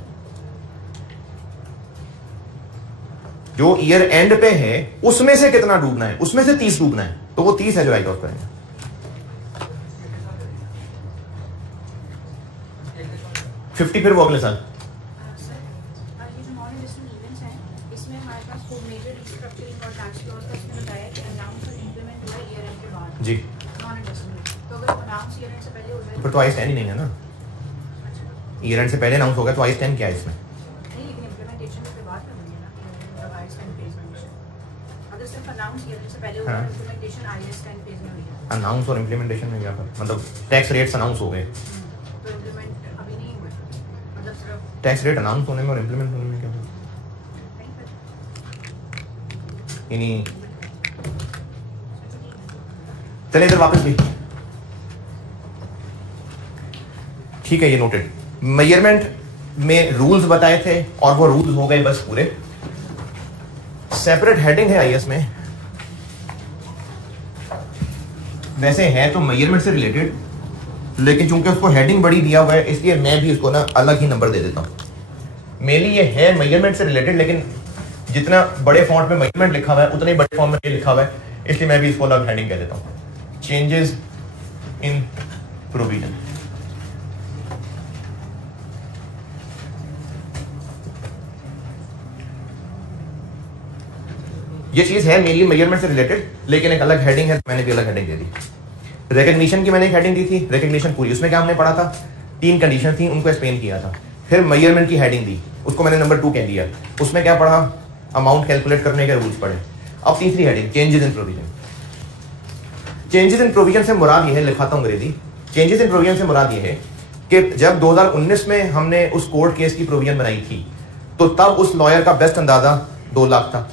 जो ईयर एंड पे है उसमें से कितना डूबना है? उसमें से 30 डूबना है, तो वो 30 है जो राइट ऑफ करेंगे। 50 फिर वो अगले साल। जी फिर तो IS 10 ही नहीं है ना, ईयर एंड से पहले अनाउंस हो गया, तो IS 10 क्या है इसमें? अनाउंस और इम्प्लीमेंटेशन में क्या फर्क? मतलब टैक्स रेट्स अनाउंस हो गए, तो इम्प्लीमेंट अभी नहीं हुआ, मतलब सिर्फ टैक्स रेट अनाउंस होने में और इम्प्लीमेंट होने में क्या फर्क? इन्हीं चले इधर वापस भी। ठीक है, ये नोटेड। मेजरमेंट में रूल्स बताए थे और वो रूल्स हो गए बस पूरे। सेपरेट हेडिंग है IS में, वैसे है तो मेजरमेंट से रिलेटेड, लेकिन चूंकि उसको हेडिंग बड़ी दिया हुआ है इसलिए मैं भी उसको ना अलग ही नंबर दे देता हूं। मेनली ये है मेजरमेंट से रिलेटेड, लेकिन जितना बड़े फॉन्ट में मेजरमेंट लिखा हुआ है उतने ही बड़े फॉन्ट में ये लिखा हुआ है, इसलिए मैं भी इसको अलग हेडिंग कह देता हूं। Changes in provision. ये चीज है मेनली मेजरमेंट से रिलेटेड, लेकिन एक अलग हेडिंग है, मैंने भी अलग हेडिंग दे दी। रिकग्निशन की मैंने एक हेडिंग दी थी, रिकग्निशन पूरी, उसमें क्या हमने पढ़ा था? 3 कंडीशन थी, उनको एक्सप्लेन किया था। फिर मेजरमेंट की हेडिंग दी, उसको मैंने नंबर 2 कह दिया। उसमें क्या पढ़ा, अमाउंट कैलकुलेट करने के रूल्स पढ़े। अब तीसरी heading changes in provision. Changes in provision से मुराद ये है, लिखाता हूँ अंग्रेजी, चेंजेस इन प्रोविजन से मुराद ये है कि जब 2019 में हमने उस कोर्ट केस की प्रोविजन बनाई थी तो तब उस लॉयर का बेस्ट अंदाजा 2 लाख था।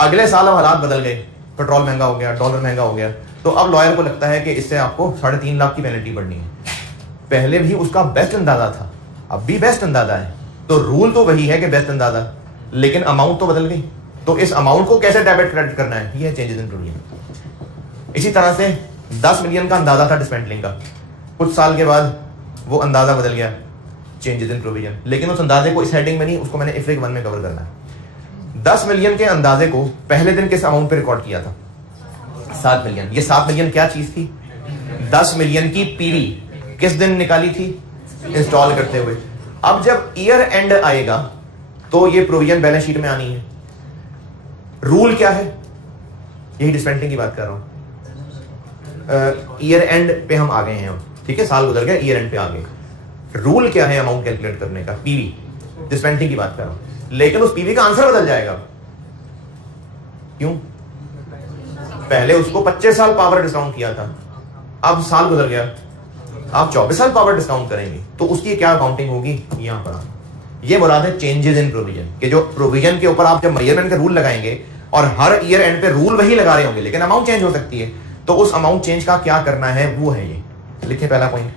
अगले साल अब हालात बदल गए, पेट्रोल महंगा हो गया, डॉलर महंगा हो गया, तो अब लॉयर को लगता है कि इससे आपको 3.5 लाख की पेनल्टी बढ़नी है। पहले भी उसका बेस्ट अंदाजा था, अब भी बेस्ट अंदाजा है, तो रूल तो वही है कि बेस्ट अंदाजा, लेकिन अमाउंट तो बदल गई। तो इस अमाउंट को कैसे डेबिट क्रेडिट करना है, ये है चेंजेस इन प्रोविजन। इसी तरह से 10 मिलियन का अंदाजा था डिसमेंटलिंग का, कुछ साल के बाद वो अंदाजा बदल गया, चेंजेस इन प्रोविजन। लेकिन उस अंदाजे को इस हेडिंग में नहीं, उसको मैंने इफ्रिक 1 में कवर करना है। 10 मिलियन के अंदाजे को पहले दिन किस अमाउंट पे रिकॉर्ड किया था, 7 मिलियन। ये 7 मिलियन क्या चीज थी, 10 मिलियन की पीवी किस दिन निकाली थी, इंस्टॉल करते हुए। अब जब ईयर एंड आएगा तो ये प्रोविजन बैलेंस शीट में आनी है। रूल क्या है, यही डिसमेंटलिंग की बात कर रहा हूं। ईयर एंड पे हम आ गए हैं, ठीक है, साल गुजर गया, ईयर एंड पे आ गए। रूल क्या है अमाउंट कैलकुलेट करने का, पीवी, डिसमेंटलिंग की बात कर रहा हूं। लेकिन उस पीवी का आंसर बदल जाएगा। क्यों, पहले उसको 25 साल पावर डिस्काउंट किया था, अब साल गुजर गया, आप 24 साल पावर डिस्काउंट करेंगे, तो उसकी क्या अकाउंटिंग होगी, यहां पर ये मुराद है चेंजेस इन प्रोविजन कि जो प्रोविजन के ऊपर आप जब मेजरमेंट का रूल लगाएंगे और हर ईयर एंड पे रूल वही लगा रहे होंगे लेकिन अमाउंट चेंज हो सकती है, तो उस अमाउंट चेंज का क्या करना है, वो है ये। लिखे पहला point,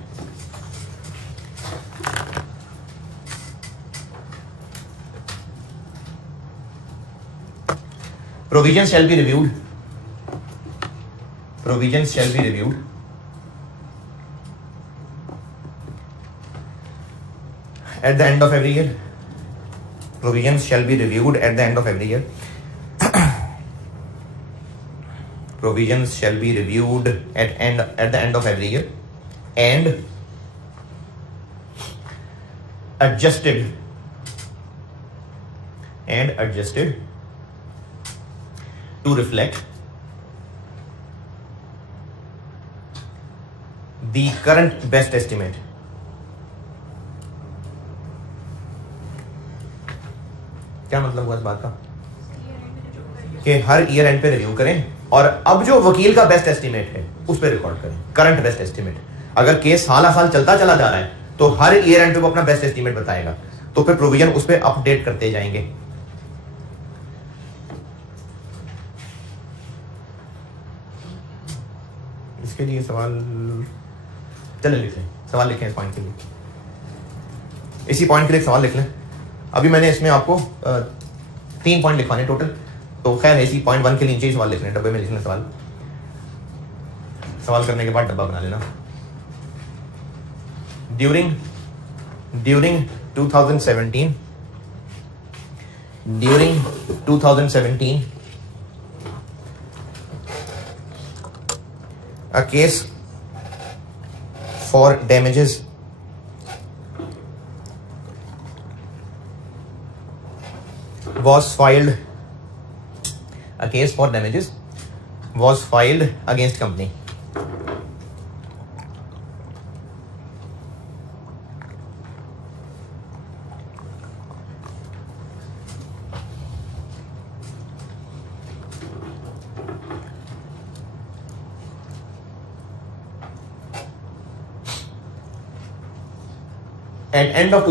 provisions shall be reviewed, provisions shall be reviewed at the end of every year, provisions shall be reviewed at the end of every year, provisions shall be reviewed at the end of every year and adjusted to reflect the current best estimate. क्या मतलब हुआ इस बात का कि हर year and पे review करें और अब जो वकील का बेस्ट एस्टिमेट है उस पे रिकॉर्ड करें, करंट बेस्ट एस्टिमेट। अगर केस साल साल चलता चला जा रहा है तो हर ईयर एंड पे वो अपना बेस्ट एस्टिमेट बताएगा, तो फिर प्रोविजन उस पे अपडेट करते जाएंगे। इसके लिए सवाल, चले लिख लें, सवाल लिखें इस पॉइंट के लिए, इसी पॉइंट के लिए सवाल लिख लें। अभी मैंने इसमें आपको 3 पॉइंट लिखवाने टोटल, तो खैर इसी पॉइंट 1 के नीचे ही सवाल लिख लें, डब्बे में लिख लें सवाल, सवाल करने के बाद डब्बा बना लेना। During 2017 a case for damages was filed against company. At end of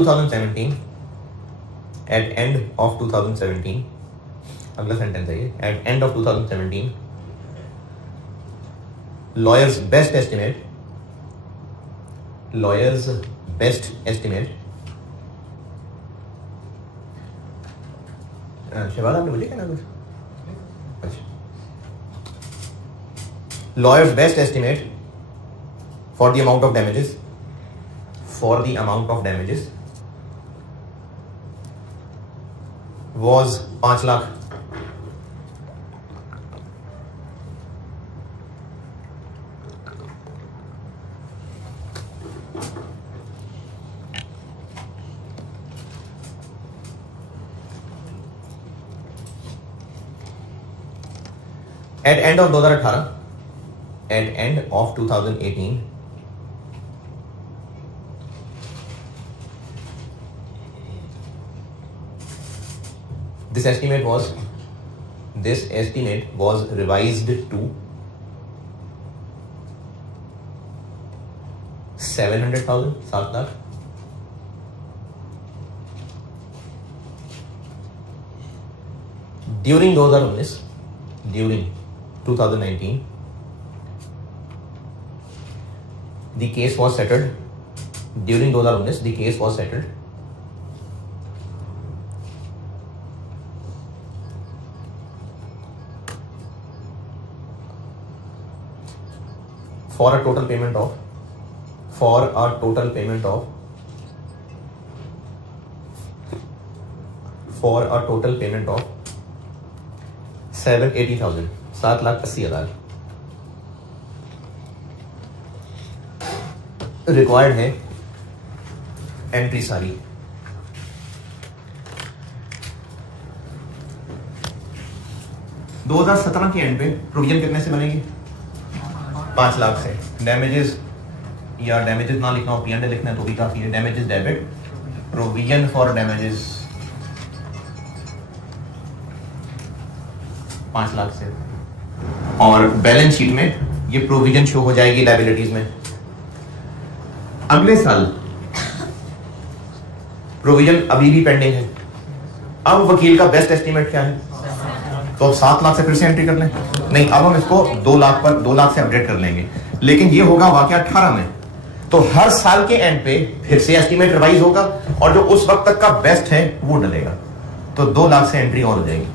2017, अगला सेंटेंस है ये, at end of 2017, lawyer's best estimate Shahbaz आपने बोली क्या ना कुछ, अच्छा, lawyer's best estimate for the amount of damages was 5 lakh. At end of 2018, This estimate was revised to 700,000, 7 lakh. During 2019, the case was settled. During 2019, the case was settled. For a total payment of 780,000, 7,80,000. Required है entry सारी. दो 2017 के and पे provision कितने से बनेगी? 5 लाख से. Damages या डैमेजेस ना लिखना हो, P&L लिखना है तो भी काफी है. Damages debit, provision for damages 5 lakh से. और बैलेंस शीट में ये प्रोविजन शो हो जाएगी लायबिलिटीज में. अगले साल प्रोविजन अभी भी पेंडिंग है. अब वकील का बेस्ट एस्टीमेट क्या है? तो अब 7 लाख से फिर से एंट्री कर लें? नहीं, अब हम इसको 2 लाख पर 2 लाख से अपडेट कर लेंगे. लेकिन ये होगा वाकया 18 में. तो हर साल के एंड पे फिर से एस्टीमेट रिवाइज होगा और जो उस वक्त तक का बेस्ट है वो डलेगा. तो 2 लाख से एंट्री और हो जाएगी.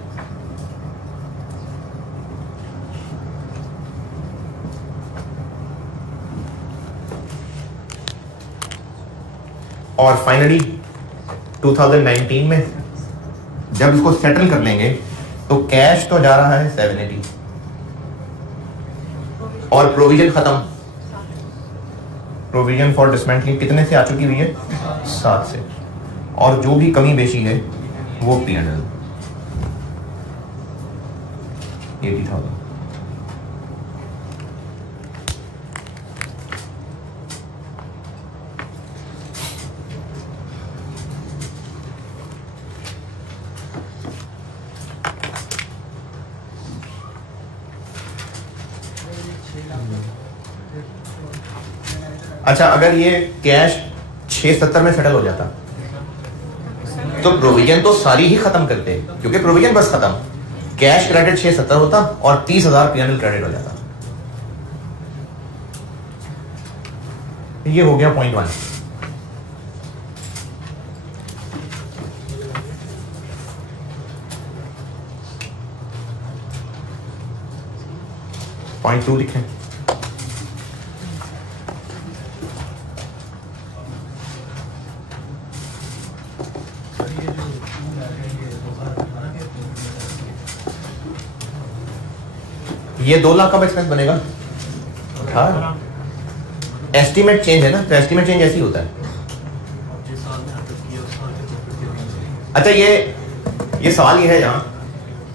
और फाइनली 2019 में जब इसको सेटल कर लेंगे तो कैश तो जा रहा है 780 और प्रोविजन खत्म. प्रोविजन फॉर डिसमेंटलिंग कितने से आ चुकी हुई है? 7 से. और जो भी कमी बेशी है वो P&L 80,000. अच्छा, अगर ये कैश 670 में सेटल हो जाता तो प्रोविजन तो सारी ही खत्म करते, क्योंकि प्रोविजन बस खत्म. कैश क्रेडिट 670 होता और 30,000 P&L क्रेडिट हो जाता. ये हो गया पॉइंट 1. पॉइंट 2 लिखें. ये 2 लाख का एक्सपेंस बनेगा. हाँ, एस्टीमेट चेंज है ना, तो एस्टीमेट चेंज ऐसे ही होता है. अच्छा, ये सवाल ये है यहाँ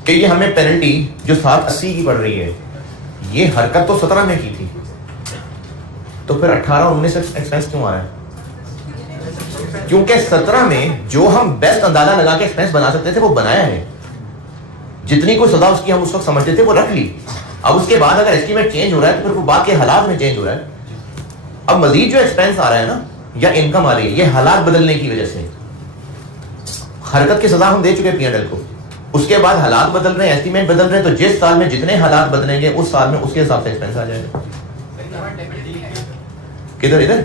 कि ये हमें पेनल्टी जो 780 की पड़ रही है, ये हरकत तो 17 में की थी, तो फिर 18-19 एक्सपेंस क्यों आ रहा है? क्योंकि 17 में जो हम बेस्ट अंदाजा लगा के एक्सपेंस बना सकते थे वो बनाया है. जितनी कोई सजा उसकी हम उस वक्त समझते थे वो रख ली. अब उसके बाद अगर एस्टीमेट चेंज हो रहा है तो फिर वो बात के हालात में चेंज हो रहा है. अब मजीद जो एक्सपेंस आ रहा है ना या इनकम आ रही है, ये हालात बदलने की वजह से. हरकत की सजा हम दे चुके P&L को, उसके बाद हालात बदल रहे हैं, एस्टीमेट बदल रहे हैं, तो जिस साल में जितने हालात बदलेंगे उस साल में उसके हिसाब से एक्सपेंस आ जाएगा. किधर? इधर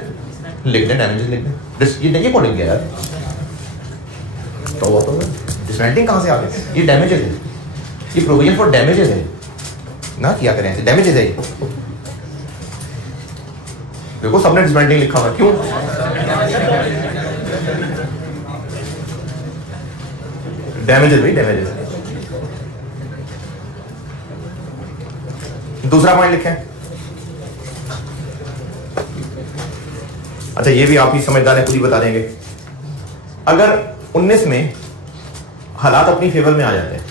लिख दें, डैमेजेस लिख दें. ये नहीं कोडिंग किया यार, तो वो तो डिसमेंटलिंग कहां से आ गई? ये डैमेजेस है, ये प्रोविजन फॉर डैमेजेस है ना, किया करें ऐसे. डैमेजेस है, देखो सबने डिसमेंटलिंग लिखा हुआ. क्यों? डैमेजेस भाई, डैमेजेस. दूसरा पॉइंट लिखें. अच्छा, ये भी आप ही समझदार हैं, खुद ही बता देंगे. अगर 19 में हालात अपनी फेवर में आ जाते हैं,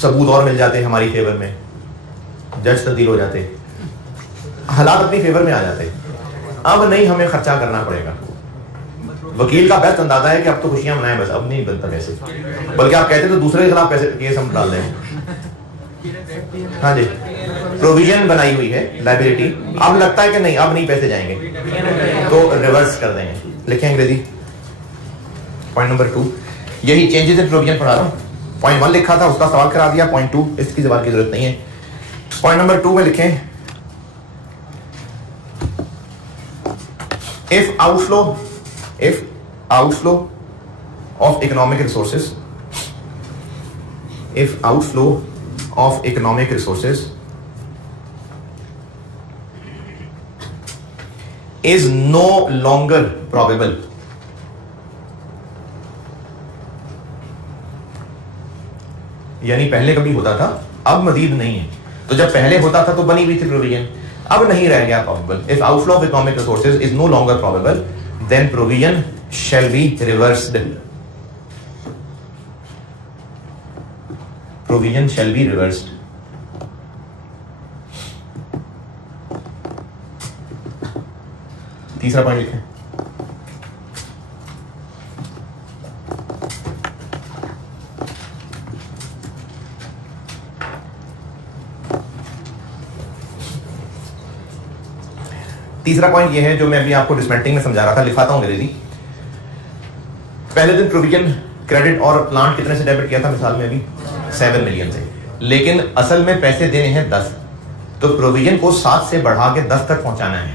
सबूत और मिल जाते हैं हमारी फेवर में, जज तब्दील हो जाते, हालात अपनी फेवर में आ जाते, अब नहीं हमें खर्चा करना पड़ेगा, वकील का बेस्ट अंदाजा है कि अब तो खुशियां मनाएं बस, अब नहीं बनता पैसे, बल्कि आप कहते तो दूसरे के खिलाफ पैसे केस हम डाल दें। हाँ जी, प्रोविजन बनाई हुई है लायबिलिटी, अब लगता है कि नहीं अब नहीं पैसे जाएंगे तो रिवर्स कर देंगे। लिखें अंग्रेजी पॉइंट नंबर 2, यही चेंजेस इन प्रोविजन पढ़ा रहा हूँ। पॉइंट 1 लिखा था उसका सवाल करा दिया, पॉइंट 2 इसकी सवाल की जरूरत नहीं है। पॉइंट नंबर 2 में लिखें if outflow of economic resources is no longer probable, यानी पहले कभी होता था अब मजीद नहीं है, तो जब पहले होता था तो बनी हुई थी प्रोविजन, अब नहीं रह गया probable. If outflow of economic resources is no longer probable, then provision shall be reversed. Provision shall be reversed. तीसरा पॉइंट लिखें। तीसरा पॉइंट ये है जो मैं अभी आपको डिसमेंटलिंग में समझा रहा था, लिखाता हूं अंग्रेजी। पहले दिन प्रोविजन क्रेडिट और प्लांट कितने से डेबिट किया था मिसाल में अभी 7 मिलियन से, लेकिन असल में पैसे देने हैं 10, तो प्रोविजन को 7 से बढ़ा के 10 तक पहुंचाना है।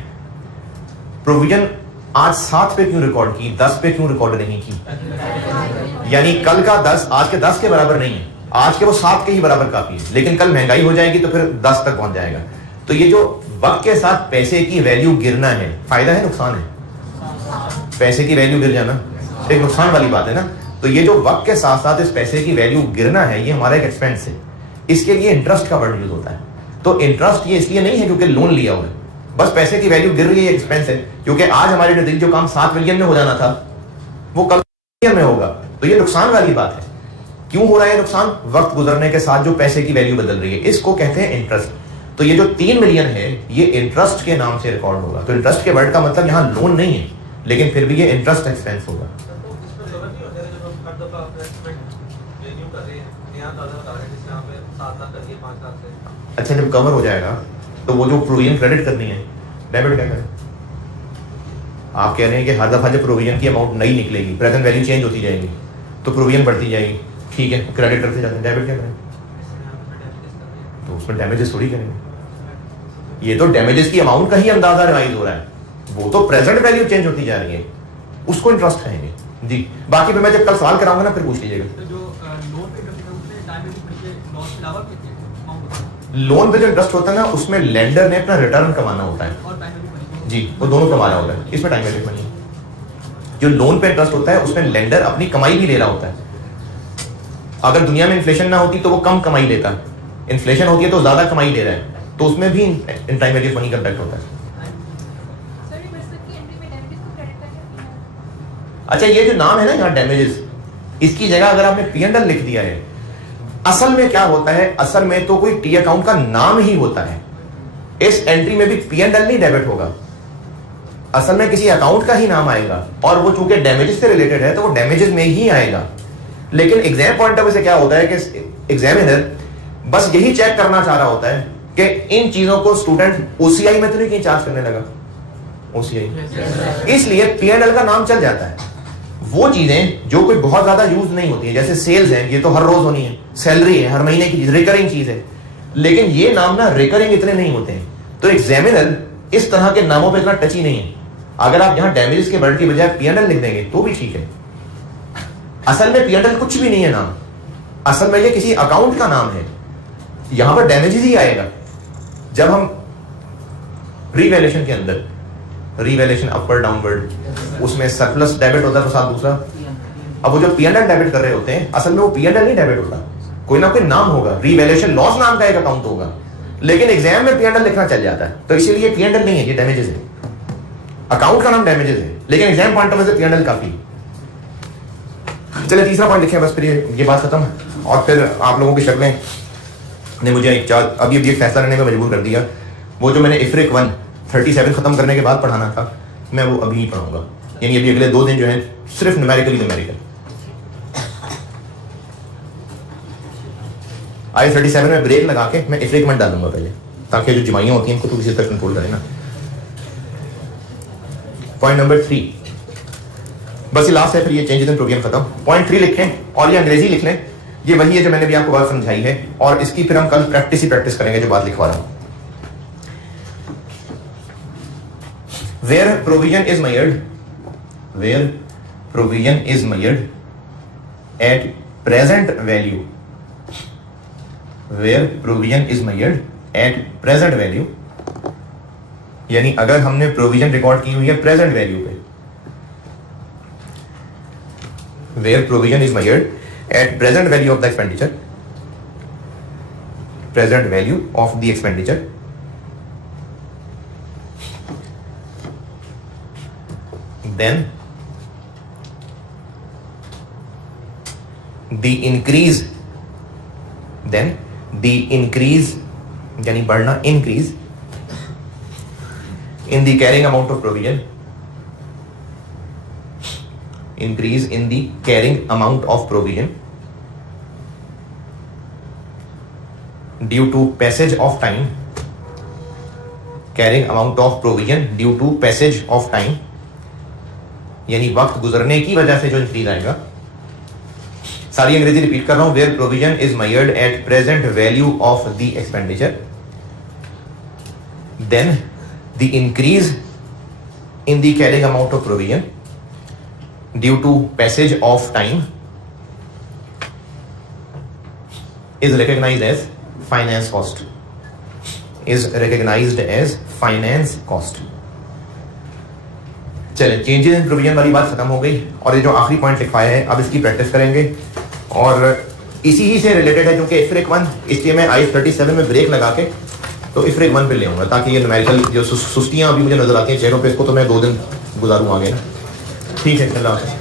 प्रोविजन आज 7 पे क्यों रिकॉर्ड की, 10 पे क्यों रिकॉर्ड नहीं की? यानी कल का 10 आज के 10 के बराबर नहीं है, आज के वो 7 के ही बराबर काफी है, लेकिन कल महंगाई हो जाएगी तो फिर 10 तक पहुंच जाएगा। तो ये जो वक्त के साथ पैसे की वैल्यू गिरना है, फायदा है नुकसान है? पैसे की वैल्यू गिर जाना एक नुकसान वाली बात है ना। तो ये जो वक्त के साथ साथ इस पैसे की वैल्यू गिरना है, ये हमारा एक एक्सपेंस है, इसके लिए इंटरेस्ट का वर्ड यूज होता है। तो इंटरेस्ट ये इसलिए नहीं है क्योंकि लोन लिया हुआ है, बस पैसे की वैल्यू गिर रही है, एक्सपेंस है, क्योंकि आज हमारे नजदीक जो काम 7 मिलियन में हो जाना था वो कल मिलियन में होगा, तो ये नुकसान वाली बात है। क्यों हो रहा है नुकसान? वक्त गुजरने के साथ जो पैसे की वैल्यू बदल रही है, इसको कहते हैं इंटरेस्ट। तो ये जो 3 मिलियन है ये इंटरेस्ट के नाम से रिकॉर्ड होगा। तो इंटरेस्ट के वर्ड का मतलब यहाँ लोन नहीं है, लेकिन फिर भी ये इंटरेस्ट एक्सपेंस होगा। अच्छा, जब कवर हो जाएगा तो वो जो प्रोविजन क्रेडिट करनी है, डेबिट क्या करें? आप कह रहे हैं कि हर दफा जब प्रोविजन की अमाउंट नई निकलेगी, प्रेजेंट वैल्यू चेंज होती जाएगी तो प्रोविजन बढ़ती जाएगी, ठीक है, क्रेडिट करते जाते हैं, डेबिट क्या करें? तो उसमें डैमेजेस थोड़ी करेंगे। ये तो डैमेजेस की अमाउंट का ही अंदाजा रिवाइज हो रहा है, वो तो प्रेजेंट वैल्यू चेंज होती जा रही है, उसको इंटरेस्ट कहेंगे जी। बाकी फिर मैं जब कल सवाल कराऊंगा ना फिर पूछ लीजिएगा। लोन पे जो इंटरेस्ट होता है ना, उसमें लेंडर ने अपना रिटर्न कमाना होता है जी, वो दोनों कमाना होता है, इसमें टाइम वैल्यू नहीं। जो लोन पे इंटरेस्ट होता है उसमें लेंडर अपनी कमाई भी ले रहा होता है। अगर दुनिया में इन्फ्लेशन ना होती तो वो कम कमाई लेता, इन्फ्लेशन होती है तो ज्यादा कमाई ले रहा है, तो उसमें भी इन टाइम वैल्यू मनी का इम्पैक्ट होता है। अच्छा, ये जो नाम है ना यहाँ डैमेजेस, इसकी जगह अगर आपने P&L लिख दिया है, असल में क्या होता है? असल में तो कोई टी अकाउंट का नाम ही होता है, इस एंट्री में भी P&L नहीं डेबिट होगा, असल में किसी अकाउंट का ही नाम आएगा, और वो चूंकि डैमेजेस से रिलेटेड है तो वो डैमेजेस में ही आएगा। लेकिन एग्जाम पॉइंट ऑफ व्यू से क्या होता है कि एग्जामिनर बस यही चेक करना चाह रहा होता है कि इन चीजों को स्टूडेंट ओसीआई में तो नहीं कहीं चार्ज करने लगा, ओसीआई, इसलिए P&L का नाम चल जाता है। वो चीजें जो कोई बहुत ज्यादा यूज नहीं होती है, जैसे सेल्स है, ये तो हर रोज होनी है, सैलरी है हर महीने की रिकरिंग चीज है, लेकिन ये नाम ना रिकरिंग इतने नहीं होते हैं, तो एग्जामिनर इस तरह के नामों पे इतना टची नहीं है। अगर आप यहां डैमेजेस के वर्ड की बजाय P&L लिख देंगे तो भी ठीक है। असल में P&L कुछ भी नहीं है नाम, असल में ये किसी अकाउंट का नाम है, यहां पर डैमेजेस ही आएगा। जब हम रीवैल्यूएशन के अंदर, रीवैल्यूएशन अपवर्ड डाउनवर्ड, उसमें सरप्लस डेबिट होता है तो साथ दूसरा, अब वो जो P&L डेबिट कर रहे होते हैं असल में वो P&L नहीं डेबिट होता, कोई ना कोई नाम होगा, रीवैल्यूएशन लॉस नाम का एक अकाउंट होगा, लेकिन एग्जाम में P&L लिखना चल जाता है, तो इसीलिए P&L नहीं है, ये डैमेजेस है। अकाउंट का नाम डैमेजेस है, लेकिन एग्जाम पॉइंट ऑफ व्यू से P&L काफी। चलिए तीसरा पॉइंट लिखें, बस फिर ये बात खत्म। और फिर आप लोगों की शक्लें ने मुझे अभी एक फैसला लेने में मजबूर कर दिया। वो जो मैंने IFRIC 1 37 खत्म करने के बाद पढ़ाना था, मैं वो अभी ही पढ़ाऊंगा। यानी अभी अगले 2 दिन जो है सिर्फ न्यूमेरिकल। IS 37 में ब्रेक लगा के मैं इफ्रिक मत डालूंगा पहले, ताकि जो जमाइयाँ होती हैं इनको थोड़ी सी तक कंट्रोल करें ना। पॉइंट नंबर 3, बस ये लास्ट है, फिर ये चेंजेस इन प्रोग्राम खत्म। पॉइंट 3 लिखें और ये अंग्रेजी लिख लें, ये वही है जो मैंने भी आपको बात समझाई है, और इसकी फिर हम कल प्रैक्टिस करेंगे जो बात लिखवा रहा हूं। Where provision is measured at present value, where provision is measured at present value, यानी अगर हमने प्रोविजन रिकॉर्ड की हुई है प्रेजेंट वैल्यू पे, where provision is measured at present value of the expenditure, present value of the expenditure, then the increase यानी बढ़ना, increase in the carrying amount of provision, increase in the carrying amount of provision due to passage of time, carrying amount of provision due to passage of time, यानी वक्त गुजरने की वजह से जो increase आएगा। सारी अंग्रेजी रिपीट कर रहा हूं। Where provision is measured at present value of the expenditure, then the increase in the carrying amount of provision due to passage of time is recognized as finance cost, is recognized as finance cost। चलिए, changes in provision वाली बात खत्म हो गई, और ये जो आखिरी पॉइंट लिखवाया है अब इसकी प्रैक्टिस करेंगे, और इसी ही से रिलेटेड है क्योंकि इफ्रिक 1, इसलिए मैं IS 37 में ब्रेक लगा के तो इफ्रिक 1 पे ले आऊंगा, ताकि ये न्यूमेरिकल जो सुस्तियां अभी मुझे नजर आती हैं चेहरों पे, इसको तो मैं 2 दिन गुजारूँ आगे ना। ठीक है, अल्लाह हाफ़िज़।